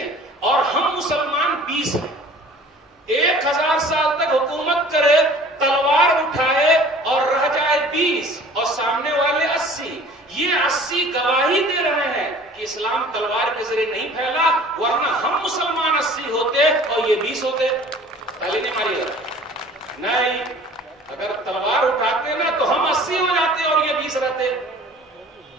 ہے, اور ہم مسلمان 20 ہیں. 1000 سال تک حکومت کرے, تلوار اٹھائے اور رہ جائے 20 اور سامنے والے 80. یہ 80 کہ اسلام تلوار کے ذریعے نہیں پھیلا، ورنہ ہم مسلمان 80 ہوتے اور یہ 20 ہوتے. پہلے نہیں ماری گا نہیں، اگر تلوار اٹھاتے نا تو ہم 80 ہو جاتے اور یہ 20 رہتے.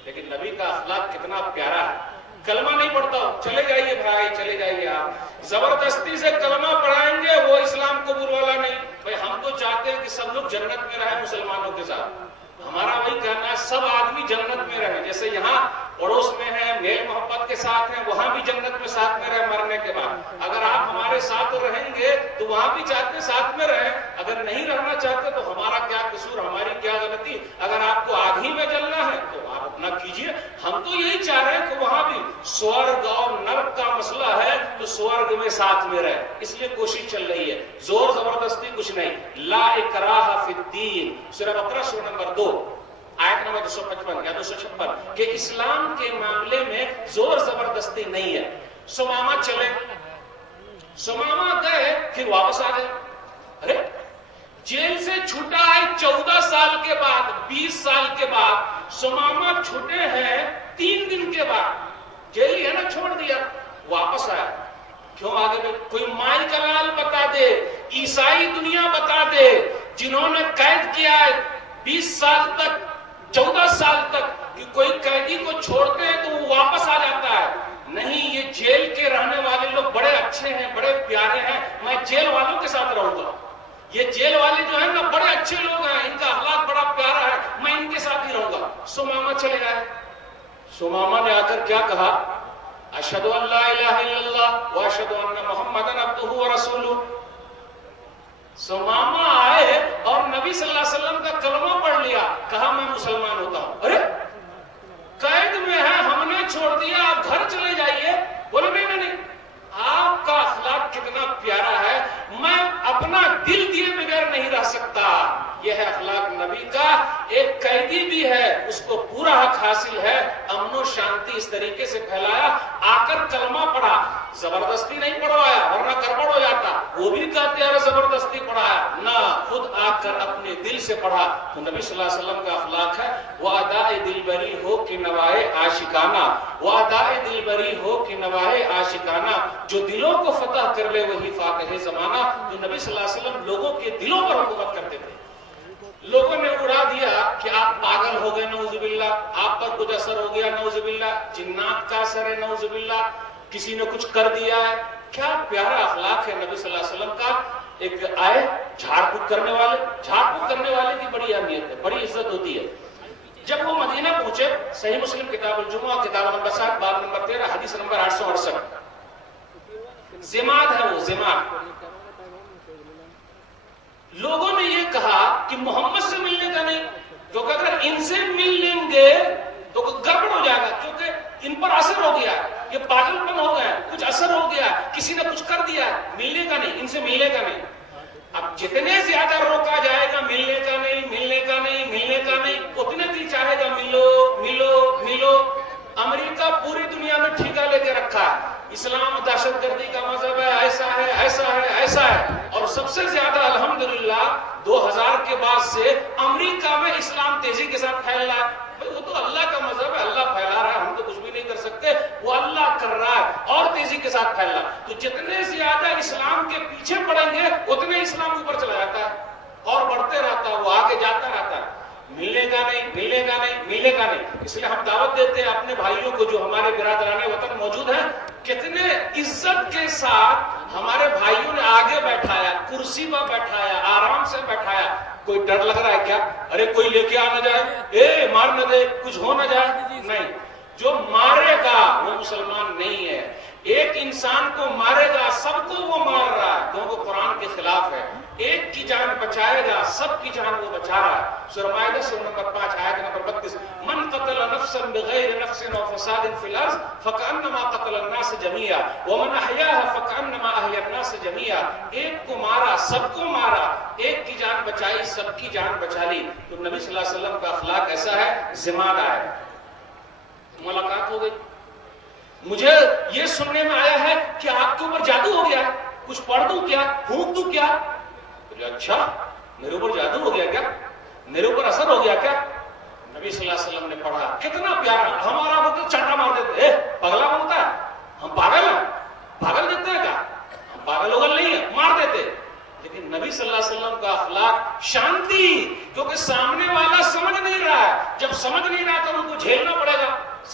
لیکن نبی کا اخلاق کتنا پیارا ہے. کلمہ نہیں پڑھتا ہو، چلے جائیے بھائی چلے جائیے. آپ زبردستی سے کلمہ پڑھائیں گے وہ اسلام قبول والا نہیں. بھائی ہم تو چاہتے ہیں کہ سب لوگ جنت میں رہیں مسلمانوں کے ساتھ. ہمارا وہی کہنا ہے سب آدمی جنت میں رہیں. جیسے یہاں پڑوس میں ہیں، میل محبت کے ساتھ ہیں، وہاں بھی جنت میں ساتھ میں رہیں مرنے کے بعد. اگر آپ ہمارے ساتھ رہیں گے تو وہاں بھی چاہتے ساتھ میں رہیں. اگر نہیں رہنا چاہتے تو ہمارا کیا قصور، ہماری کیا غلطی. اگر آپ کو آگ ہی میں جلنا ہے تو آپ اپنا کیجئے. ہم تو یہی چاہ رہے ہیں کہ وہاں بھی سورگ اور نرک کا مسئلہ ہے تو سورگ میں ساتھ میں رہے. اس لیے کوشش چل رہی ہے، زور زبردستی کچھ نہیں. لا اکراہ فی الدین، سورہ بقرہ سورہ نمبر 2 آیت نمبر 255 یا 256 کہ اسلام کے معاملے میں زور زبردستی نہیں ہے. سمامہ چلے، سمامہ گئے پھر واپس آ گئے. ارے جیل سے چھوٹا ہے 14 سال کے بعد، 20 سال کے بعد. سمامہ چھوٹے ہیں 3 دن کے بعد، جیل ہی ہے نا چھوڑ دیا، واپس آیا. کیوں آگے کوئی مائی کا لال بتا دے، عیسائی دنیا بتا دے جنہوں نے قید کیا ہے 20 سال تک 14 سال تک کہ کوئی قیدی کو چھوڑتے ہیں تو وہ واپس آ جاتا ہے. نہیں، یہ جیل کے رہنے والے لوگ بڑے اچھے ہیں، بڑے پیارے ہیں، میں جیل والوں کے ساتھ رہوں گا. یہ جیل والے جو ہیں نا بڑے اچھے لوگ ہیں، ان کا اخلاق بڑا پیارا ہے، میں ان کے ساتھ ہی رہوں گا. سمامہ چلے گئے. سمامہ نے آ کر کیا کہا؟ اشہد ان لا الہ الا اللہ واشہد ان محمدن عبدہ ورسولہ. سمامہ آئے اور نبی صلی اللہ علیہ وسلم کا کلمہ پڑھ لیا، کہا میں مسلمان ہوتا ہوں. ارے قید میں ہے، ہم نے چھوڑ دیا، آپ گھر چلے جائیے. بولے نہیں نہیں، آپ کا اخلاق کتنا پیارا ہے، میں اپنا دل دیے بغیر نہیں رہ سکتا. یہ ہے اخلاق نبی کا. ایک قیدی بھی ہے، اس کو پورا حق حاصل ہے، امن و شانتی اس طریقے سے پھیلایا. آ کر کلمہ پڑھا، زبردستی نہیں پڑھوایا ورنہ گڑبڑ ہو جاتا. وہ بھی کہتے ہیں زبردستی پڑھایا، نہ خود آ کر اپنے دل سے پڑھا. تو نبی صلی اللہ علیہ وسلم کا اخلاق ہے وہ ادائے دل بری ہو کہ نوائے عاشقانہ، وہ ادائے دل بری ہو کہ نوائے عاشقانہ. جو دلوں کو فتح کر لے وہی فاتح زمانہ. تو نبی صلی اللہ علیہ وسلم لوگوں کے دلوں پر حکومت کرتے تھے. لوگوں نے اڑا دیا کہ آپ پاگل ہو گئے نعوذ باللہ، آپ پر کچھ اثر ہو گیا نعوذ باللہ، جنات کا اثر ہے نعوذ باللہ، کسی نے کچھ کر دیا ہے. کیا پیارا اخلاق ہے نبی صلی اللہ علیہ وسلم کا. ایک آئے جھاڑ پھونک کرنے والے، جھاڑ پھونک کرنے والے کی بڑی اہمیت ہے، بڑی عزت ہوتی ہے. جب وہ مدینہ پہنچے، صحیح مسلم کتاب الجمعہ کتاب نمبر 7 باب نمبر 13 حدیث نمبر 868. زماد ہے وہ زماد. لوگوں نے یہ کہا کہ محمد سے ملنے کا نہیں، کیونکہ اگر ان سے مل لیں گے تو گڑبڑ ہو جائے گا، کیونکہ ان پر اثر ہو گیا، یہ پاگل پن ہو گیا، کچھ اثر ہو گیا، کسی نے کچھ کر دیا. ملنے کا نہیں، ان سے ملنے کا نہیں. اب جتنے زیادہ روکا جائے گا ملنے کا نہیں، ملنے کا نہیں، ملنے کا نہیں، اتنے دل چاہے گا ملو ملو ملو. امریکہ پوری دنیا میں ٹھیکہ لے کے رکھا ہے، اسلام دہشت گردی کا مذہب ہے، ایسا ہے ایسا ہے ایسا ہے. اور سب سے زیادہ الحمدللہ 2000 کے بعد سے امریکہ میں اسلام تیزی کے ساتھ پھیل رہا ہے. وہ تو اللہ کا مذہب ہے، اللہ پھیلا رہا ہے، ہم تو کچھ بھی نہیں کر سکتے. وہ اللہ کر رہا ہے اور تیزی کے ساتھ پھیل رہا ہے. تو جتنے زیادہ اسلام کے پیچھے پڑیں گے اتنے اسلام اوپر چلا جاتا ہے اور بڑھتے رہتا ہے، وہ آگے جاتا رہتا ہے. ملنے کا نہیں، ملنے کا نہیں، ملنے کا نہیں. اس لیے ہم دعوت دیتے ہیں اپنے بھائیوں کو جو ہمارے برادران وطن موجود ہیں، کتنے عزت کے ساتھ ہمارے بھائیوں نے آگے بیٹھایا، کرسی پر بیٹھایا، آرام سے بیٹھایا. کوئی ڈر لگ رہا ہے کیا؟ ارے کوئی لے کے آ نہ جائے، مار نہ دے، کچھ ہو نہ جائے. نہیں، جو مارے گا وہ مسلمان نہیں ہے. ایک انسان کو مارے گا سب کو وہ مار رہا ہے، کیونکہ قرآن کے خلاف ہے. ایک کی جان بچائے گا سب کی جان وہ بچا رہا ہے. سورہ مائدہ سورہ نمبر 5 آیت نمبر 32. من قتل نفسا بغیر نفس او فساد فی الارض فکأنما قتل الناس جميعا ومن احیاها فکأنما احیا الناس جميعا. ایک کو مارا سب کو مارا، ایک کی جان بچائی سب کی جان بچا لی. تو نبی صلی اللہ علیہ وسلم کا اخلاق ایسا ہے، ذمہ دار ہے. ملاقات ہو گئی. مجھے یہ سننے میں آیا ہے کہ آپ کے اوپر جادو ہو گیا ہے، کچھ پڑھ دوں کیا، پھونک دوں کیا؟ اچھا میرے اوپر جادو ہو گیا کیا، میرے اوپر اثر ہو گیا کیا؟ نبی صلی اللہ علیہ وسلم نے پڑھا، کتنا پیارا. ہمارا مطلب چاٹا مار دیتے،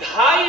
2.5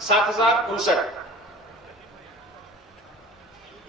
7059।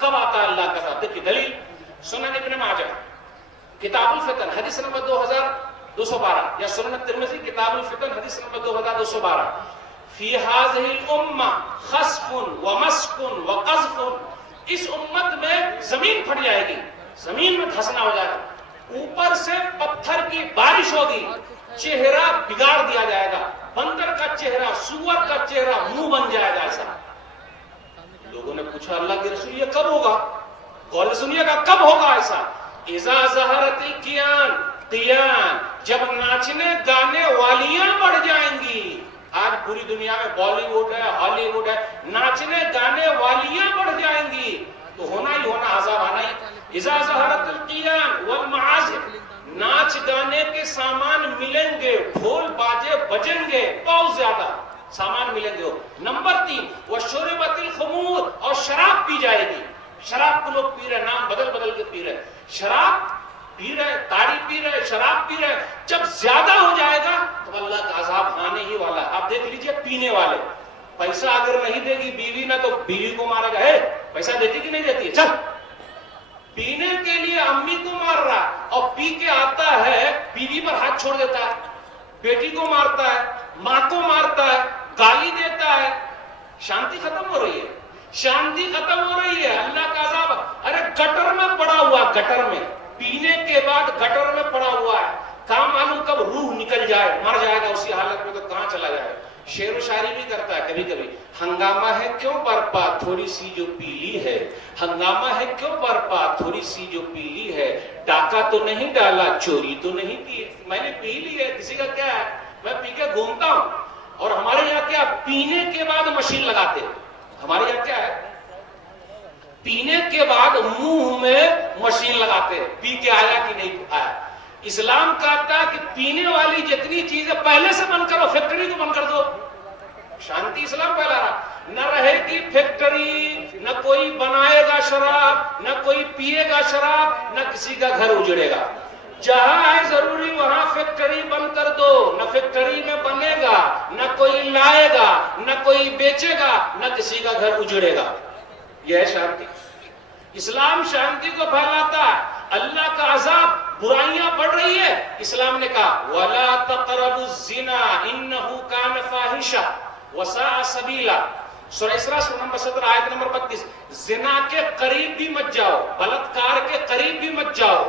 کب آتا ہے اللہ کا عذاب؟ دیکھیے دلیل سنن ابن ماجہ کتاب الفتن حدیث نمبر 2212 یا سنن ترمذی کتاب الفتن حدیث نمبر 2212 فی هذه الامه خسف ومسک وقذف، اس امت میں زمین پھٹ جائے گی، زمین میں دھسنا ہو جائے گا، اوپر سے پتھر کی بارش ہوگی، چہرہ بگاڑ دیا جائے گا، بندر کا چہرہ، سور کا چہرہ منہ بن جائے گا ایسا۔ لوگوں نے پوچھا اللہ کے رسول یہ کب ہوگا؟ غور سے سنیے گا کب ہوگا ایسا؟ اذا ظہرت قیان، جب ناچنے گانے والیاں بڑھ جائیں گی۔ آج پوری دنیا میں بالی ووڈ ہے، ہالی ووڈ ہے، ناچنے گانے والیاں بڑھ جائیں گی تو ہونا ہی ہونا، عذاب آنا ہی۔ اذا ظہرت القیان والمعازف، ناچ گانے کے سامان ملیں گے، ڈھول باجے بجیں گے، بہت زیادہ سامان ملیں گے۔ نمبر 3 وشربت الخمور، اور شراب پی جائے گی۔ شراب کو لوگ پی رہے، نام بدل بدل کے پی رہے، شراب پی رہے، تاڑی پی رہے، شراب پی رہے۔ جب زیادہ ہو جائے گا تو اللہ کا عذاب آنے ہی والا ہے۔ آپ دیکھ لیجئے پینے والے، پیسہ اگر نہیں دے گی بیوی نہ تو بیوی کو مارے گا۔ ہے پیسہ دیتی کہ نہیں دیتی ہے؟ چل پینے کے لیے امی کو مار رہا اور پی کے آتا ہے بیوی پر ہاتھ چھوڑ دیتا ہے، بیٹی کو مارتا ہے، ماں کو مارتا ہے، گالی دیتا ہے۔ شانتی ختم ہو رہی ہے، شانتی ختم ہو رہی ہے، اللہ کا عذاب۔ ارے گٹر میں پڑا ہوا، گٹر میں پینے کے بعد گٹر میں پڑا ہوا ہے، کہاں معلوم کب روح نکل جائے، مر جائے گا اسی حالت میں تو کہاں چلا جائے گا۔ شعر و شاعری بھی کرتا ہے کبھی کبھی، ہنگامہ ہے کیوں برپا تھوڑی سی جو پیلی ہے، ہنگامہ ہے کیوں برپا تھوڑی سی جو پیلی ہے، ڈاکہ تو نہیں ڈالا چوری تو نہیں کی، میں نے پی لی ہے، کسی کا کیا ہے، میں پی کے گھومتا ہوں۔ اور ہمارے یہاں کیا پینے کے بعد مشین لگاتے ہیں، ہمارے یہاں کیا ہے پینے کے بعد منہ میں مشین لگاتے ہیں، پی کے آیا کہ نہیں آیا۔ اسلام کہتا ہے کہ پینے والی جتنی چیزیں پہلے سے بند کرو، فیکٹری کو بند کر دو۔ شانتی اسلام پہلا رہا، نہ رہے گی فیکٹری، نہ کوئی بنائے گا شراب، نہ کوئی پیے گا شراب، نہ کسی کا گھر اجڑے گا۔ جہاں ہے ضروری وہاں فیکٹری بند کر دو، نہ فیکٹری میں بنے گا، نہ کوئی لائے گا، نہ کوئی بیچے گا، نہ کسی کا گھر اجڑے گا۔ یہ ہے شانتی۔ اسلام شانتی کو پھیلاتا ہے۔ اللہ کا عذاب، برائیاں بڑھ رہی ہے، اسلام نے کہا وَلَا تَقْرَبُوا الزِّنَا إِنَّهُ كَانَ فَاحِشَةً وَسَاءَ سَبِيلًا۔ سورہ اسراء سورہ نمبر 17 آیت نمبر 32۔ زنا کے قریب بھی مت جاؤ، بلاತ್ಕಾರ کے قریب بھی مت جاؤ،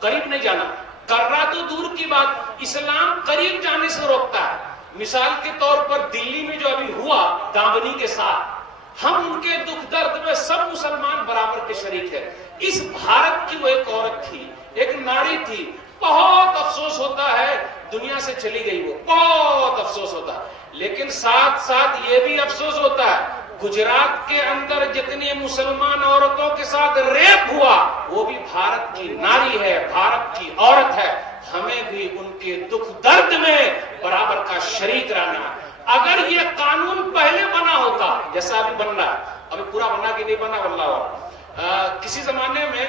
قریب نہیں جانا۔ کرنا تو دور کی بات، اسلام قریب جانے سے روکتا ہے۔ مثال کے طور پر دلی میں جو ابھی ہوا دامنی کے ساتھ، ہم ان کے دکھ درد میں سب مسلمان برابر کے شریک ہیں۔ اس بھارت کی وہ ایک عورت تھی، ایک ناری تھی، بہت افسوس ہوتا ہے دنیا سے چلی گئی، وہ بہت افسوس ہوتا ہے، لیکن ساتھ ساتھ یہ بھی افسوس ہوتا ہے گجرات کے اندر جتنی مسلمان عورتوں کے ساتھ ریپ ہوا وہ بھی بھارت کی ناری ہے، بھارت کی عورت ہے۔ ہمیں بھی ان کے دکھ درد میں برابر کا شریک رہنا ہے۔ اگر یہ قانون پہلے بنا ہوتا جیسا ابھی بن رہا ہے، ابھی پورا بنا کہ نہیں بنا واللہ، کسی زمانے میں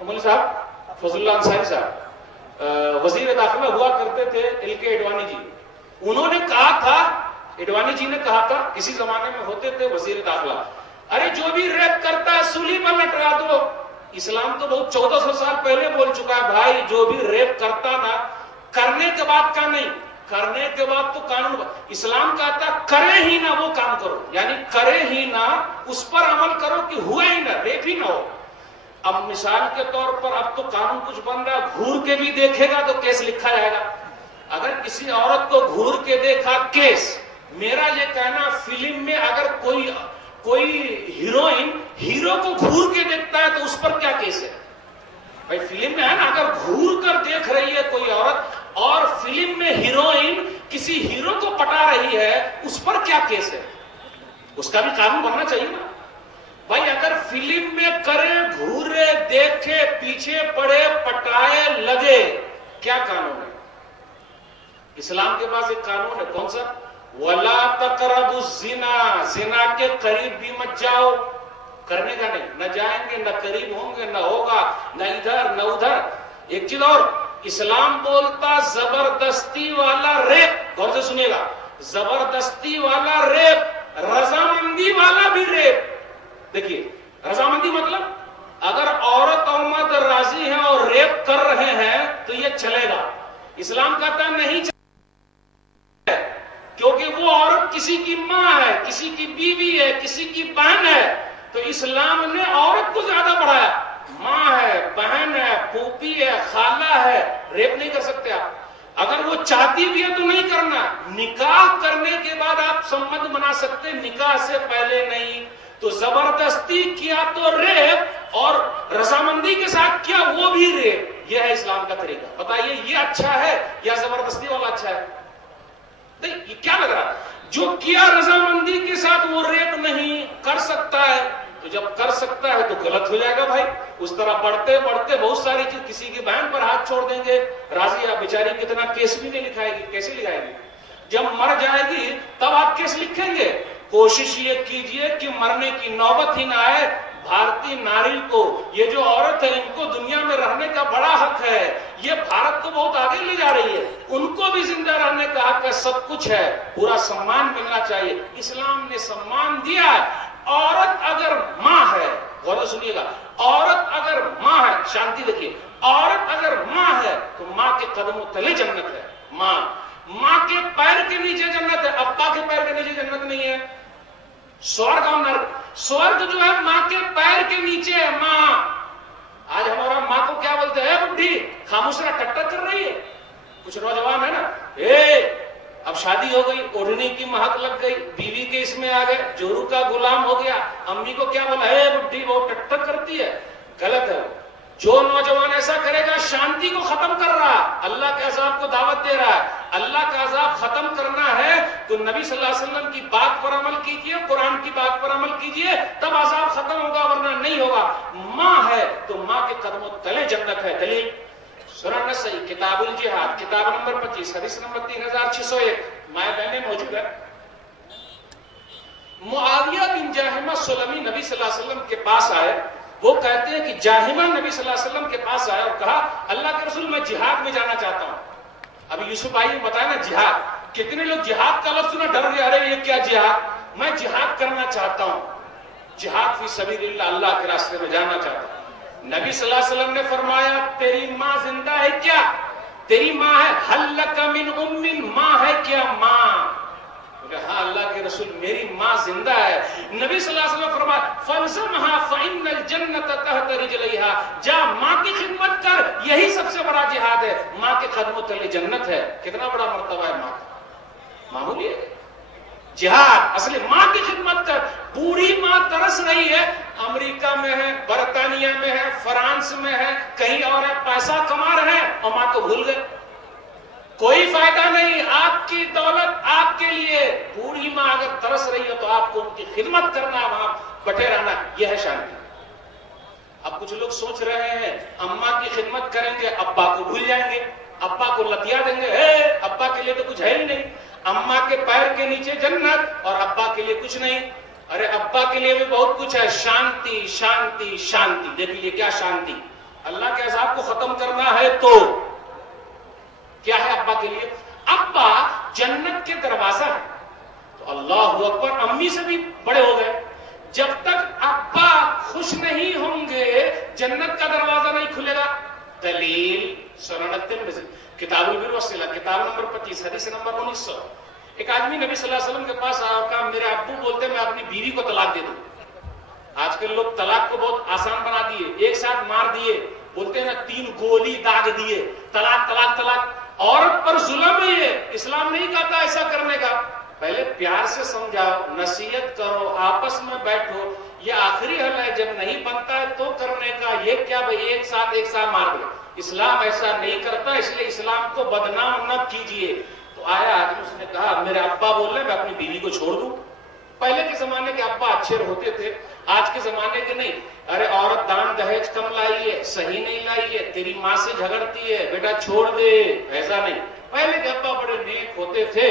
مولوی صاحب فضل اللہ انصاری صاحب وزیر داخلہ ہوا کرتے تھے، ایل کے اڈوانی جی، انہوں نے کہا تھا، اڈوانی جی نے کہا تھا، کسی زمانے میں ہوتے تھے وزیر داخلہ، ارے جو بھی ریپ کرتا ہے سولی پر لٹکا دو۔ اسلام تو بہت 1400 سال پہلے بول چکا ہے بھائی، جو بھی ریپ کرتا نا، کرنے کے بعد کا نہیں، کرنے کے بعد تو قانون، اسلام کہتا کرے ہی نہ وہ کام کرو، یعنی کرے ہی نہ، اس پر عمل کرو کہ ہوئے ہی نہ، ریپ ہی نہ ہو۔ اب مثال کے طور پر اب تو قانون کچھ بن رہا ہے، گھور کے بھی دیکھے گا تو کیس لکھا جائے گا۔ اگر کسی عورت کو گھور کے دیکھا کیس۔ میرا یہ کہنا فلم میں اگر کوئی ہیروئن ہیرو کو گھور کے دیکھتا ہے تو اس پر کیا کیس ہے بھائی؟ فلم میں ہے نا، اگر گھور کر دیکھ رہی ہے کوئی عورت اور فلم میں ہیروئن کسی ہیرو کو پٹا رہی ہے، اس پر کیا کیس ہے؟ اس کا بھی قانون بننا چاہیے نا بھائی۔ اگر فلم میں کرے، گھورے، دیکھے، پیچھے پڑے، پٹائے، لگے، کیا قانون ہے؟ اسلام کے پاس ایک قانون ہے، کون سا؟ وَلَا تَقْرَبُوا الزِّنَا، زنا کے قریب بھی مت جاؤ، کرنے کا نہیں، نہ جائیں گے، نہ قریب ہوں گے، نہ ہوگا، نہ ادھر نہ ادھر۔ ایک چیز اور، اسلام بولتا زبردستی والا ریپ، کون سے سنے گا؟ زبردستی والا ریپ، رضامندی والا بھی ریپ۔ دیکھیے رضامندی مطلب اگر عورت اور مرد راضی ہیں اور ریپ کر رہے ہیں تو یہ چلے گا. اسلام کہتا ہے نہیں چلے گا، کیونکہ وہ عورت کسی کی ماں ہے، کسی کی بیوی ہے، کسی کی بہن ہے. تو اسلام نے عورت کو زیادہ بڑھایا. ماں ہے، بہن ہے، پھوپھی ہے، خالہ ہے، ریپ نہیں کر سکتے آپ. اگر وہ چاہتی بھی ہے تو نہیں کرنا. نکاح کرنے کے بعد آپ سمت بنا سکتے، نکاح سے پہلے نہیں. تو زبردستی کیا تو ریپ، اور رضامندی کے ساتھ کیا وہ بھی ریپ. یہ ہے اسلام کا طریقہ. بتائیے یہ اچھا ہے یا زبردستی والا اچھا ہے؟ یہ کیا لگ رہا ہے؟ جو کیا رضامندی کے ساتھ وہ ریپ نہیں کر سکتا ہے، تو جب کر سکتا ہے تو غلط ہو جائے گا بھائی. اس طرح بڑھتے بڑھتے بہت ساری چیز، کسی کی بہن پر ہاتھ چھوڑ دیں گے، راضی آپ بیچاری کتنا کیس بھی نہیں لکھائے گی. کیسے لکھائے گی؟ جب مر جائے گی تب آپ کیس لکھیں گے. کوشش یہ کیجئے کہ مرنے کی نوبت ہی نہ آئے. بھارتی ناری کو، یہ جو عورت ہے، ان کو دنیا میں رہنے کا بڑا حق ہے. یہ بھارت کو بہت آگے لے جا رہی ہے. ان کو بھی زندہ رہنے کا حق ہے، سب کچھ ہے، پورا سمان ملنا چاہیے. اسلام نے سمان دیا ہے. عورت اگر ماں ہے، غور سے سنیے گا، عورت اگر ماں ہے، شانتی دیکھیے، عورت اگر ماں ہے تو ماں کے قدموں تلے جنت ہے. ماں کے پیر کے نیچے جنت ہے، ابا کے پیر کے نیچے جنت نہیں ہے. سورگ اور نرک، سورگ جو ہے ماں کے پیر کے نیچے ہے. ماں، آج ہمارا ماں کو کیا بولتے ہیں؟ بڈھی خاموش رہا، ٹک ٹک کر رہی ہے. کچھ نوجوان ہے نا، اب شادی ہو گئی، اوڑھنی کی مہک لگ گئی، بیوی کے اس میں آ گئے، جورو کا غلام ہو گیا. امی کو کیا بولا؟ بڈھی وہ ٹک ٹک کرتی ہے. غلط ہے. جو نوجوان ایسا کرے گا شانتی کو ختم کر رہا، اللہ کے عذاب کو دعوت دے رہا ہے. اللہ کا عذاب ختم کرنا ہے تو نبی صلی اللہ علیہ وسلم کی بات پر عمل کیجیے، قرآن کی بات پر عمل کیجیے، تب عذاب ختم ہوگا، ورنہ نہیں ہوگا. ماں ہے تو ماں کے قدموں تلے جنت ہے. دلیل سنن نسائی کتاب الجہاد، کتاب نمبر 25، حدیث نمبر 3601. مائیں بہنیں موجود ہے. معاویہ بن جاہمہ سلمی نبی صلی اللہ علیہ وسلم کے پاس آئے. وہ کہتے ہیں کہ جاہمہ نبی صلی اللہ علیہ وسلم کے پاس آیا اور کہا اللہ کے رسول میں جہاد میں جانا چاہتا ہوں. ابھی یوسف بھائی نے بتایا نا جہاد، کتنے لوگ جہاد کا لفظ سنا ڈر گئے، ارے یہ کیا جہاد؟ میں جہاد کرنا چاہتا ہوں، جہاد فی سبیل اللہ، اللہ کے راستے میں جانا چاہتا ہوں. نبی صلی اللہ علیہ وسلم نے فرمایا تیری ماں زندہ ہے کیا؟ تیری ماں ہے؟ حل لک من ام، ماں ہے کیا؟ ماں. ہاں اللہ کے رسول میری ماں زندہ ہے. نبی صلی اللہ علیہ وسلم فرمایا فالزمها فإن الجنة تحت رجليها، جا ماں کی خدمت کر، یہی سب سے بڑا جہاد ہے. ماں کے قدموں تلے جنت ہے. کتنا بڑا مرتبہ ہے ماں کا، معمولی ہے جہاد. اصل ماں کی خدمت کر. بوڑھی ماں ترس رہی ہے، امریکہ میں ہے، برطانیہ میں ہے، فرانس میں ہے، کہیں اور ہے، پیسہ کما رہے ہیں اور ماں کو بھول گئے. کوئی فائدہ نہیں، آپ کی دولت آپ کے لیے. بوڑھی ماں اگر ترس رہی ہے تو آپ کو ان کی خدمت کرنا، وہاں بٹے رہنا، یہ ہے شانتی. اب کچھ لوگ سوچ رہے ہیں اماں کی خدمت کریں گے ابا کو بھول جائیں گے، ابا کو لتیا دیں گے، ابا کے لیے تو کچھ ہے ہی نہیں. اماں کے پیر کے نیچے جنت اور ابا کے لیے کچھ نہیں. ارے ابا کے لیے بھی بہت کچھ ہے. شانتی شانتی شانتی. دیکھ لیجیے کیا شانتی. اللہ کے عذاب کو ختم کرنا ہے تو کیا ہے ابا کے لیے؟ ابا جنت کے دروازہ ہے. تو اللہ اکبر، امی سے بھی بڑے ہو گئے. جب تک ابا خوش نہیں ہوں گے جنت کا دروازہ نہیں کھلے گا. دلیل سنن الترمذی کتاب البر والصلہ، کتاب نمبر 25، حدیث نمبر 1900. ایک آدمی نبی صلی اللہ علیہ وسلم کے پاس آیا اور کہا میرے ابو بولتے میں اپنی بیوی کو طلاق دے دوں. آج کل لوگ طلاق کو بہت آسان بنا دیے، ایک ساتھ مار دیے، بولتے ہیں نا 3 گولی داغ دیے، طلاق طلاق طلاق. عورت پر ظلم ہے یہ. اسلام نہیں کہتا ایسا کرنے کا. پہلے پیار سے سمجھاؤ، نصیحت کرو، آپس میں بیٹھو. یہ آخری حل ہے، جب نہیں بنتا ہے تو کرنے کا. یہ کیا بھائی ایک ساتھ مار دو. اسلام ایسا نہیں کرتا، اس لیے اسلام کو بدنام نہ کیجیے. تو آیا آدمی، اس نے کہا میرے ابا بول رہے میں اپنی بیوی کو چھوڑ دوں. پہلے کے زمانے کے ابا اچھے ہوتے تھے، آج کے زمانے کے نہیں. ارے عورت دان دہیج کم لائی ہے، صحیح نہیں لائی ہے، تیری ماں سے جھگڑتی ہے، بیٹا چھوڑ دے. ایسا نہیں. پہلے کے ابا بڑے نیک ہوتے تھے.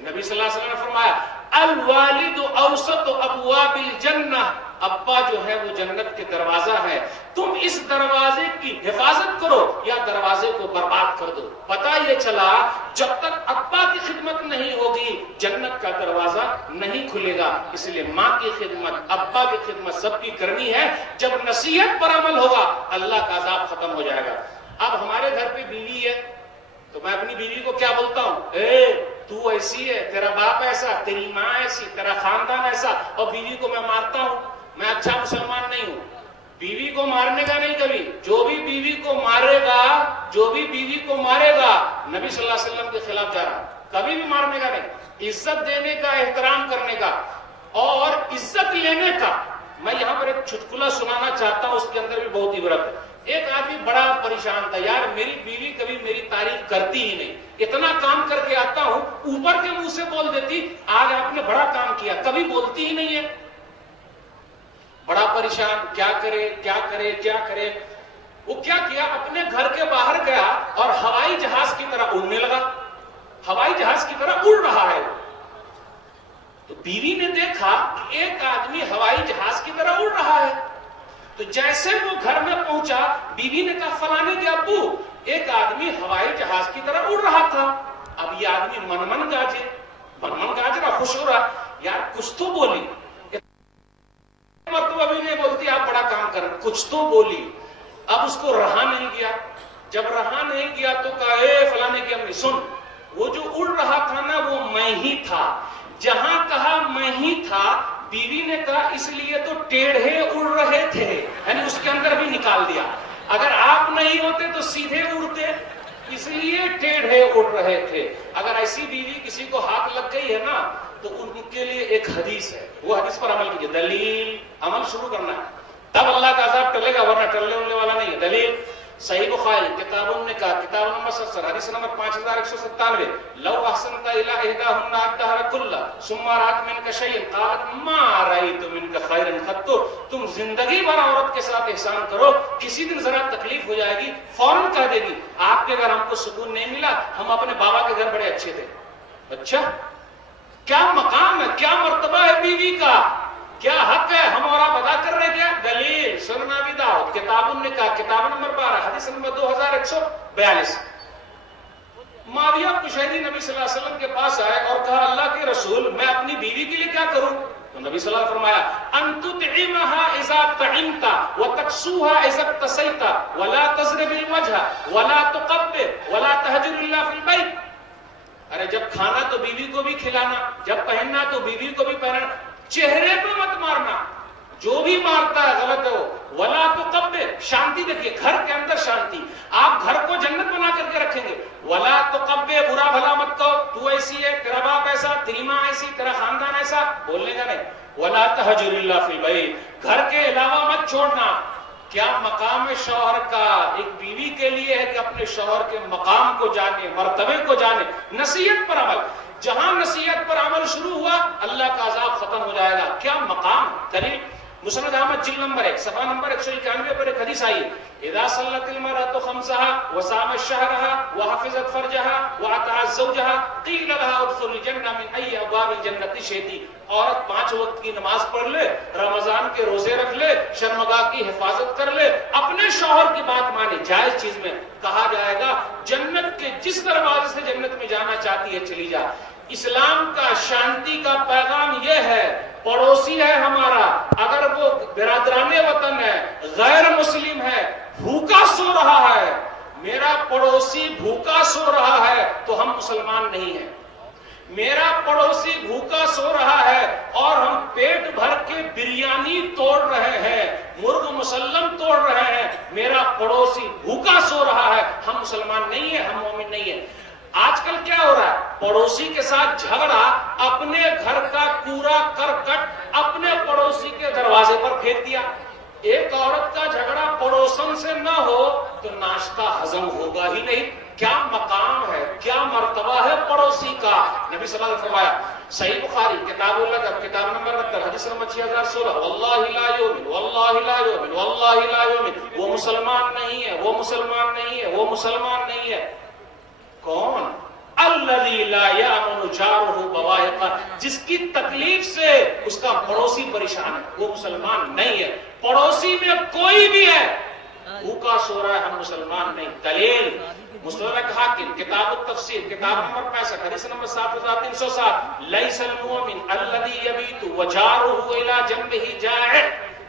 نبی صلی اللہ علیہ وسلم نے فرمایا الوالد اوسط ابواب الجنہ، ابا جو ہے وہ جنت کے دروازہ ہے، تم اس دروازے کی حفاظت کرو یا دروازے کو برباد کر دو۔ پتہ یہ چلا جب تک ابا کی خدمت نہیں ہوگی جنت کا دروازہ نہیں کھلے گا۔ اس لیے ماں کی خدمت، ابا کی خدمت سب کی کرنی ہے۔ جب نصیحت پر عمل ہوگا اللہ کا عذاب ختم ہو جائے گا۔ اب ہمارے گھر پہ بیوی ہے تو میں اپنی بیوی کو کیا بولتا ہوں؟ تو ایسی ہے، تیرا باپ ایسا، تیری ماں ایسی، تیرا خاندان ایسا، اور بیوی کو میں مارتا ہوں، میں اچھا مسلمان نہیں ہوں۔ بیوی کو مارنے کا نہیں کبھی، جو بھی بیوی کو مارے گا، جو بھی بیوی کو مارے گا نبی صلی اللہ علیہ وسلم کے خلاف جا رہا، کبھی بھی مارنے کا نہیں، عزت دینے کا، احترام کرنے کا اور عزت لینے کا۔ میں یہاں پر ایک چٹکلا سنانا چاہتا ہوں، اس کے اندر بھی بہت عبرت ہے۔ ایک آدمی بڑا پریشان تھا، یار میری بیوی کبھی میری تعریف کرتی ہی نہیں، اتنا کام کر کے آتا ہوں، اوپر کے منہ سے بول دیتی آج آپ نے بڑا کام کیا، کبھی بولتی ہی نہیں ہے۔ بڑا پریشان، کیا کرے کیا کرے کیا کرے۔ وہ کیا کیا، اپنے گھر کے باہر گیا اور ہوائی جہاز کی طرح اڑنے لگا، ہوائی جہاز کی طرح اڑ رہا ہے۔ تو بیوی نے دیکھا کہ ایک آدمی ہوائی جہاز کی طرح اڑ رہا ہے، تو جیسے وہ گھر میں پہنچا بیوی نے کہا فلانے کے ابو ایک آدمی ہوائی جہاز کی طرح اڑ رہا تھا۔ اب یہ آدمی من من گاج رہا، خوش ہو رہا، یار کچھ تو بولی، مرتبہ بھی نہیں بولتی آپ بڑا کام کر، کچھ تو بولی۔ اب اس کو رہا نہیں گیا، جب رہا نہیں گیا تو کہا اے فلانے کی امی سن، وہ جو اڑ رہا تھا نا وہ میں ہی تھا۔ جہاں کہا میں ہی تھا، بیوی نے کہا اس لیے تو ٹیڑھے اڑ رہے تھے، یعنی اس کے اندر بھی نکال دیا، اگر آپ نہیں ہوتے تو سیدھے اڑتے، اس لیے ٹیڑھے اڑ رہے تھے۔ اگر ایسی بیوی کسی کو ہاتھ لگ گئی ہے نا تو ان کے لیے ایک حدیث ہے، وہ حدیث پر عمل کیجیے، دلیل عمل شروع کرنا ہے تب اللہ کا عذاب ٹلے گا، ورنہ ٹلنے ہونے والا نہیں ہے۔ دلیل صحیح بخاری کتاب النکاح کتاب نمبر 70 حدیث نمبر 5197 لو احسنت الى احداهن الدهر كله ثم رات منك شيء قالت ما رايت منك خيرا قط، تم زندگی بھر عورت کے ساتھ احسان کرو، کسی دن ذرا تکلیف ہو جائے گی فوراً کہہ دے گی آپ کے گھر ہم کو سکون نہیں ملا، ہم اپنے بابا کے گھر بڑے اچھے تھے۔ اچھا کیا مقام ہے، کیا مرتبہ ہے بیوی کا، کیا حق ہے، ہم اور آپ ادا کر رہے کیا؟ دلیل سنن ابی داؤد کتاب النکاح کتاب نمبر 12 حدیث نمبر 2142۔ معاویہ قشیری نبی صلی اللہ علیہ وسلم کے پاس آئے اور کہا اللہ کے رسول میں اپنی بیوی کے لیے کیا کروں؟ تو نبی صلی اللہ علیہ وسلم فرمایا ان تطعمها اذا طعمت وتكسوها اذا اكتسيت ولا تضرب الوجه ولا تقبل ولا تهجر الا في البيت۔ ارے جب کھانا تو بیوی کو بھی کھلانا، جب پہننا تو بیوی کو بھی پہننا، چہرے پہ مت مارنا، جو بھی مارتا ہے غلط ہے وہ۔ ولا تقبل، شانتی دیکھیے، گھر کے اندر شانتی، آپ گھر کو جنت بنا کر کے رکھیں گے۔ ولا تقبل، برا بھلا مت کہو، تو ایسی ہے، تیرا باپ ایسا، تیری ماں ایسی، تیرا خاندان ایسا، بولنے کا نہیں۔ ولا تہجر الا فی البیت، گھر کے علاوہ مت چھوڑنا۔ کیا مقام ہے شوہر کا؟ ایک بیوی کے لیے ہے کہ اپنے شوہر کے مقام کو جانے، مرتبے کو جانے، نصیحت پر عمل۔ جہاں نصیحت پر عمل شروع ہوا اللہ کا عذاب ختم ہو جائے گا۔ کیا مقام؟ دلیل مسند احمد جلد نمبر 1 صفحہ نمبر 191 پر ایک حدیث آئی اذا صلت المرأة خمسها وصامت شهرها وحفظت فرجها واطاعت زوجها قيل لها ادخل الجنة من اي ابواب الجنة شئت۔ عورت 5 وقت کی نماز پڑھ لے، رمضان کے روزے رکھ لے، شرمگاہ کی حفاظت کر لے، اپنے شوہر کی بات مانے، جائز چیز میں کہا جائے گا جنت کے جس دروازے سے جنت میں جانا چاہتی ہے چلی جا۔ اسلام کا شانتی کا پیغام یہ ہے، پڑوسی ہے ہمارا، اگر وہ برادران وطن ہے، غیر مسلم ہے، بھوکا سو رہا ہے، میرا پڑوسی بھوکا سو رہا ہے تو ہم مسلمان نہیں ہیں۔ میرا پڑوسی بھوکا سو رہا ہے اور ہم پیٹ بھر کے بریانی توڑ رہے ہیں، مرغ مسلم توڑ رہے ہیں، میرا پڑوسی بھوکا سو رہا ہے، ہم مسلمان نہیں ہیں، ہم مومن نہیں ہیں۔ آج کل کیا ہو رہا ہے؟ پڑوسی کے ساتھ جھگڑا، اپنے گھر کا کوڑا کرکٹ اپنے پڑوسی کے دروازے پر پھینک دیا۔ ایک عورت کا جھگڑا پڑوسن سے نہ ہو تو ناشتہ ہضم ہوگا ہی نہیں۔ کیا مقام ہے، کیا مرتبہ ہے پڑوسی کا۔ نبی صلی اللہ علیہ وسلم فرمایا صحیح بخاری کتاب الادب کتاب نمبر 70 حدیث نمبر 6016 واللہ لا یؤمن واللہ لا یؤمن واللہ لا یؤمن، وہ مسلمان نہیں ہے، وہ مسلمان نہیں ہے، وہ مسلمان نہیں ہے۔ کون؟ الذی لا یامن جارہ بوائقہ، جس کی تکلیف سے اس کا پڑوسی پریشان ہے، وہ مسلمان نہیں ہے۔ پڑوسی میں کوئی بھی ہے بھوکا سو رہا ہے، ہم مسلمان نہیں۔ دلیل مستدرک حاکم کتاب التفسیر کتاب نمبر 65 حدیث نمبر 7307، لیس المؤمن الذی یبیت وجارہ الی جنبہ جائع،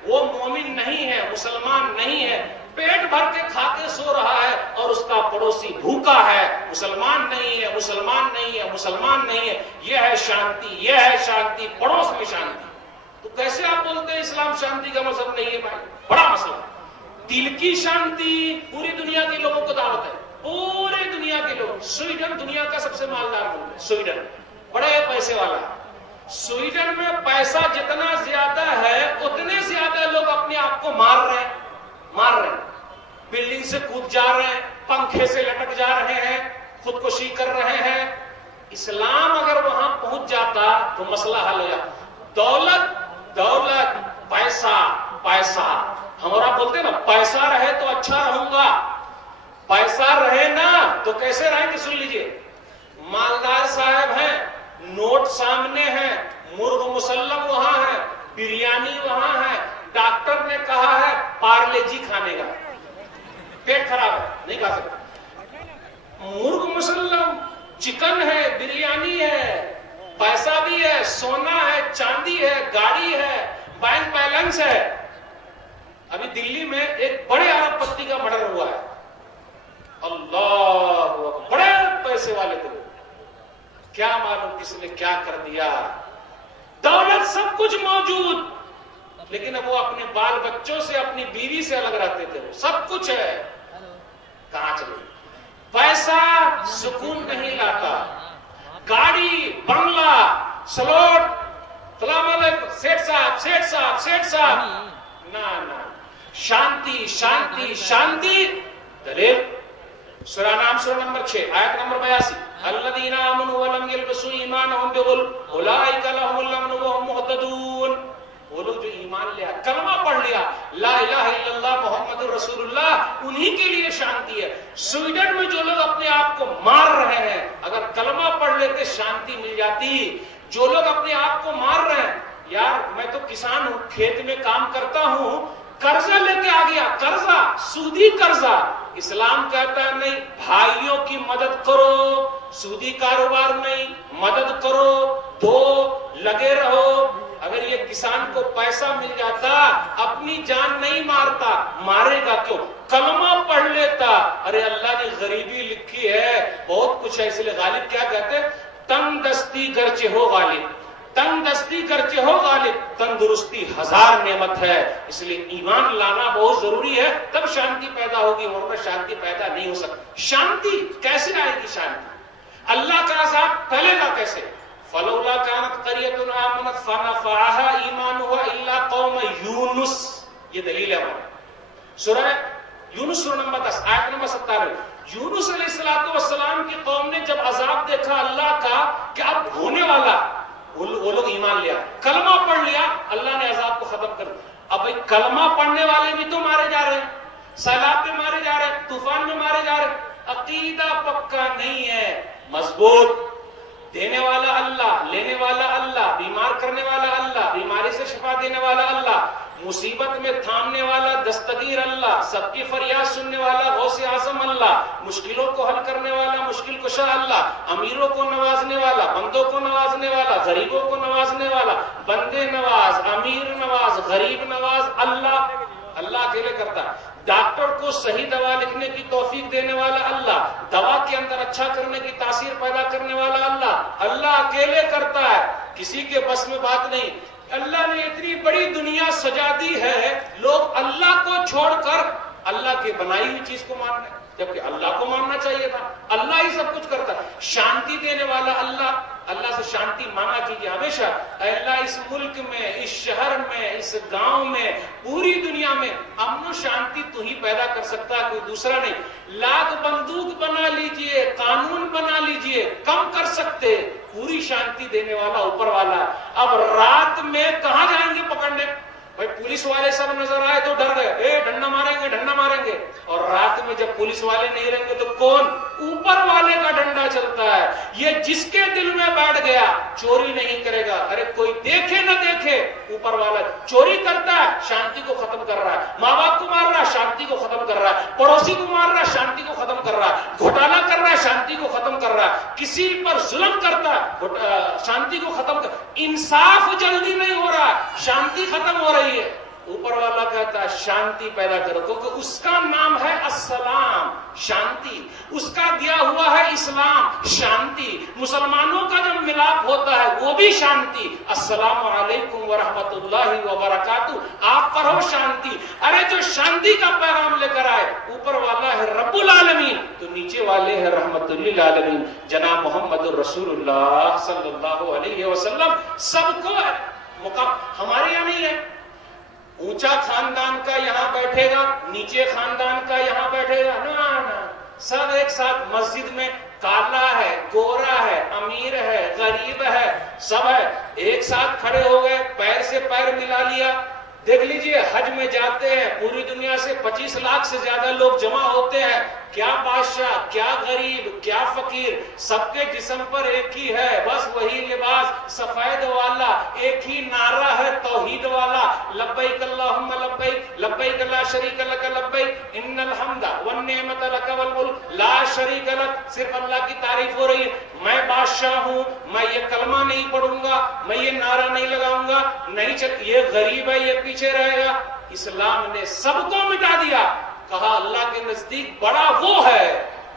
وہ مومن نہیں ہے، مسلمان نہیں ہے، پیٹ بھر کے کھا کے سو رہا ہے اور اس کا پڑوسی بھوکا ہے، مسلمان نہیں ہے، مسلمان نہیں ہے، مسلمان نہیں ہے۔ یہ ہے شانتی، یہ ہے شانتی، پڑوس میں شانتی۔ تو کیسے آپ بولتے ہیں اسلام شانتی کا مذہب نہیں ہے؟ بھائی بڑا مسئلہ۔ دل کی شانتی پوری دنیا کے لوگوں کو دعوت ہے، پورے دنیا کے لوگ۔ سویڈن دنیا کا سب سے مالدار ملک ہے، سویڈن بڑے پیسے والا ہے۔ سویڈن میں پیسہ جتنا زیادہ ہے اتنے زیادہ لوگ اپنے آپ کو مار رہے ہیں، بلڈنگ سے کود جا رہے ہیں، پنکھے سے لٹک جا رہے ہیں، خودکشی کر رہے ہیں۔ اسلام اگر وہاں پہنچ جاتا تو مسئلہ حل ہو جاتا۔ دولت پیسہ ہمارا بولتے نا، پیسہ رہے تو اچھا رہوں گا، پیسہ رہے نا تو کیسے رہیں گے؟ سن لیجئے، مالدار صاحب ہیں، نوٹ سامنے ہیں، مرغ مسلم وہاں ہے، بریانی وہاں ہے، ڈاکٹر نے کہا ہے پارلے جی کھانے کا، پیٹ خراب ہے نہیں کھا سکتا، مرغ مسلم، چکن ہے، بریانی ہے، پیسہ بھی ہے، سونا ہے، چاندی ہے، گاڑی ہے، بینک بیلنس ہے۔ ابھی دلی میں ایک بڑے ارب پتی کا مرڈر ہوا ہے، اللہ، بڑے پیسے والے تھے، کیا معلوم کس نے کیا کر دیا۔ دولت سب کچھ موجود، لیکن اب وہ اپنے بال بچوں سے، اپنی بیوی سے الگ رہتے تھے، سب کچھ ہے، کہاں چلے؟ پیسہ سکون نہیں لاتا، گاڑی، بنگلہ، سلوٹ، سلام علیکم سیٹ صاحب، نہ شانتی شانتی شانتی۔ دلیل سورہ نام سورہ نمبر 6 آیت نمبر 82، الذین آمنوا ولم یلبسوا ایمانهم بظلم اولئک لهم الامن وهم مہتدون۔ وہ لوگ جو ایمان لیا، کلمہ پڑھ لیا، لا الہ الا اللہ محمد رسول اللہ، انہی کے لیے شانتی ہے۔ سویڈن میں جو لوگ اپنے آپ کو مار رہے ہیں، اگر کلمہ پڑھ لیتے شانتی مل جاتی۔ جو لوگ اپنے آپ کو مار رہے ہیں، یار میں تو کسان ہوں، کھیت میں کام کرتا ہوں، قرضہ لے کے آ گیا، قرضہ، سودی قرضہ۔ اسلام کہتا ہے نہیں، بھائیوں کی مدد کرو، سودی کاروبار نہیں، مدد کرو، دو، لگے رہو۔ اگر یہ کسان کو پیسہ مل جاتا، اپنی جان نہیں مارتا، مارے گا کیوں؟ کلمہ پڑھ لیتا۔ ارے اللہ نے غریبی لکھی ہے، بہت کچھ ہے، اس لیے غالب کیا کہتے ہیں؟ تنگ دستی گرچہ ہو غالب، تنگ دستی گرچہ ہو غالب، تندرستی ہزار نعمت ہے۔ اس لیے ایمان لانا بہت ضروری ہے، تب شانتی پیدا ہوگی، ورنہ شانتی پیدا نہیں ہو سکتی۔ شانتی کیسے آئے گی؟ شانتی اللہ کا عذاب پہلے گا کیسے؟ فلولا كانت قرية آمنت فنفعها ایمانها الا قوم یونس۔ یہ دلیل ہے ہماری سورہ یونس سورہ نمبر 10 آیت نمبر 97۔ یونس علیہ السلام کی قوم نے جب عذاب دیکھا اللہ کا کہ اب ہونے والا، وہ لوگ ایمان لیا، کلمہ پڑھ لیا، اللہ نے عذاب کو ختم کر دیا۔ اب بھائی کلمہ پڑھنے والے بھی تو مارے جا رہے ہیں، سیلاب میں مارے جا رہے ہیں، طوفان میں مارے جا رہے ہیں۔ عقیدہ پکا نہیں ہے، مضبوط، دینے والا اللہ، لینے والا اللہ، بیمار کرنے والا اللہ، بیماری سے شفا دینے والا اللہ، مصیبت میں تھامنے والا دستگیر اللہ، سب کی فریاد سننے والا غوث اعظم اللہ، مشکلوں کو حل کرنے والا مشکل کشا اللہ، امیروں کو نوازنے والا، بندوں کو نوازنے والا، غریبوں کو نوازنے والا، بندے نواز، امیر نواز، غریب نواز اللہ۔ اللہ اکیلے کرتا ہے۔ ڈاکٹر کو صحیح دوا لکھنے کی توفیق دینے والا اللہ، دوا کے اندر اچھا کرنے کی تاثیر پیدا کرنے والا اللہ، اللہ اکیلے کرتا ہے، کسی کے بس میں بات نہیں۔ اللہ نے اتنی بڑی دنیا سجا دی ہے، لوگ اللہ کو چھوڑ کر اللہ کی بنائی ہوئی چیز کو مان رہے ہیں، جبکہ اللہ کو ماننا چاہیے تھا۔ اللہ ہی سب کچھ کرتا ہے، شانتی دینے والا اللہ۔ اللہ سے شانتی مانگا کیجیے ہمیشہ، اے اللہ اس ملک میں، اس شہر میں، اس گاؤں میں، پوری دنیا میں امن و شانتی تو ہی پیدا کر سکتا ہے، کوئی دوسرا نہیں۔ لاکھ بندوق بنا لیجئے، قانون بنا لیجئے، کم کر سکتے، پوری شانتی دینے والا اوپر والا ہے۔ اب رات میں کہاں جائیں گے پکڑنے؟ بھائی پولیس والے سب نظر آئے تو ڈر گئے، اے ڈنڈا ماریں گے ڈنڈا ماریں گے، اور رات میں جب پولیس والے نہیں رہیں گے تو کون؟ اوپر والے والے کا ڈنڈا چلتا ہے. یہ جس کے دل میں بیٹھ گیا چوری نہیں کرے گا. ارے کوئی دیکھے نہ دیکھے اوپر والا چوری کرتا ہے شانتی کو ختم کر رہا ہے, ماں باپ کو مار رہا ہے شانتی کو ختم کر رہا ہے, پڑوسی کو مار رہا ہے شانتی کو ختم کر رہا ہے, گھوٹالا کر رہا ہے شانتی کو ختم کر رہا ہے, کسی پر ظلم کرتا ہے شانتی کو ختم کر. انصاف جلدی نہیں ہو رہا, شانتی ختم ہو رہی ہے. اوپر والا کہتا ہے شانتی پیدا کرو, کیونکہ اس کا نام ہے السلام, شانتی. اس کا دیا ہوا ہے اسلام, شانتی. مسلمانوں کا جب ملاپ ہوتا ہے وہ بھی شانتی. السلام علیکم ورحمۃ اللہ وبرکاتہ, آپ پر ہو شانتی. ارے جو شانتی کا پیغام لے کر آئے اوپر والا ہے رب العالمین, تو نیچے والے ہیں رحمت للعالمین جناب محمد الرسول اللہ صلی اللہ علیہ وسلم. سب کو مقام ہمارے یہاں نہیں ہے. اونچا خاندان کا یہاں بیٹھے گا, نیچے خاندان کا یہاں بیٹھے گا, نا سب ایک ساتھ مسجد میں. کالا ہے, گورا ہے, امیر ہے, غریب ہے, سب ہے, ایک ساتھ کھڑے ہو گئے, پیر سے پیر ملا لیا. دیکھ لیجئے حج میں جاتے ہیں, پوری دنیا سے 25 لاکھ سے زیادہ لوگ جمع ہوتے ہیں. کیا بادشاہ, کیا غریب, کیا فقیر, سب کے جسم پر ایک ہی ہے, بس وہی لباس سفید والا, ایک ہی نعرہ ہے توحید والا, لبیک اللہم لبیک لبیک لا شریک لک لبیک ان الحمد والنعمت لک والملک لا شریک لک. صرف اللہ کی تعریف ہو رہی ہے. میں بادشاہ ہوں, میں یہ کلمہ نہیں پڑھوں گا, میں یہ نعرہ نہیں لگاؤں گا, نہیں یہ غریب ہے یہ پیچھے رہے گا. اسلام نے سب کو مٹا دیا. کہا اللہ کے نزدیک بڑا وہ ہے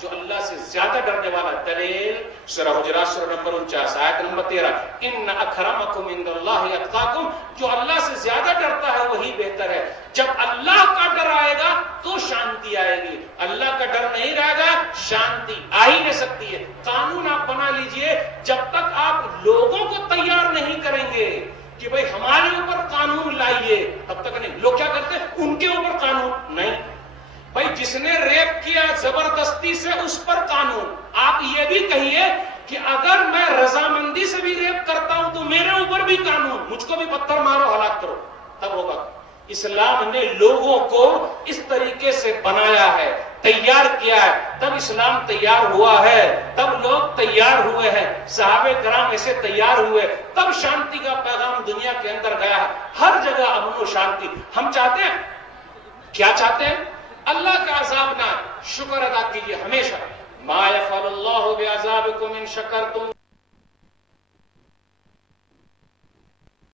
جو اللہ سے زیادہ ڈرنے والا. دلیل سورہ حجرات سورہ نمبر 49 آیت نمبر 13, ان اکرمکم عند اللہ اتقاکم. جو اللہ سے زیادہ ڈرتا ہے وہی بہتر ہے. جب اللہ کا ڈر آئے گا تو شانتی آئے گی, اللہ کا ڈر نہیں رہے گا شانتی آ ہی نہیں سکتی ہے. قانون آپ بنا لیجئے, جب تک آپ لوگوں کو تیار نہیں کریں گے کہ بھئی ہمارے اوپر قانون لائیے, تب تک نہیں. لوگ کیا کرتے ہیں, ان کے اوپر قانون نہیں. بھائی جس نے ریپ کیا زبردستی سے اس پر قانون. آپ یہ بھی کہیے کہ اگر میں رضامندی سے بھی ریپ کرتا ہوں تو میرے اوپر بھی قانون, مجھ کو بھی پتھر مارو ہلاک کرو, تب ہوگا. اسلام نے لوگوں کو اس طریقے سے بنایا ہے, تیار کیا ہے, تب اسلام تیار ہوا ہے, تب لوگ تیار ہوئے ہیں. صحابہ کرام ایسے تیار ہوئے, تب شانتی کا پیغام دنیا کے اندر گیا ہے. ہر جگہ امن و شانتی. ہم چاہتے ہیں, کیا چاہتے ہیں, اللہ کا عذاب نہ. شکر ادا کیجیے ہمیشہ. ما یفعل اللہ بعذابکم ان شکرتم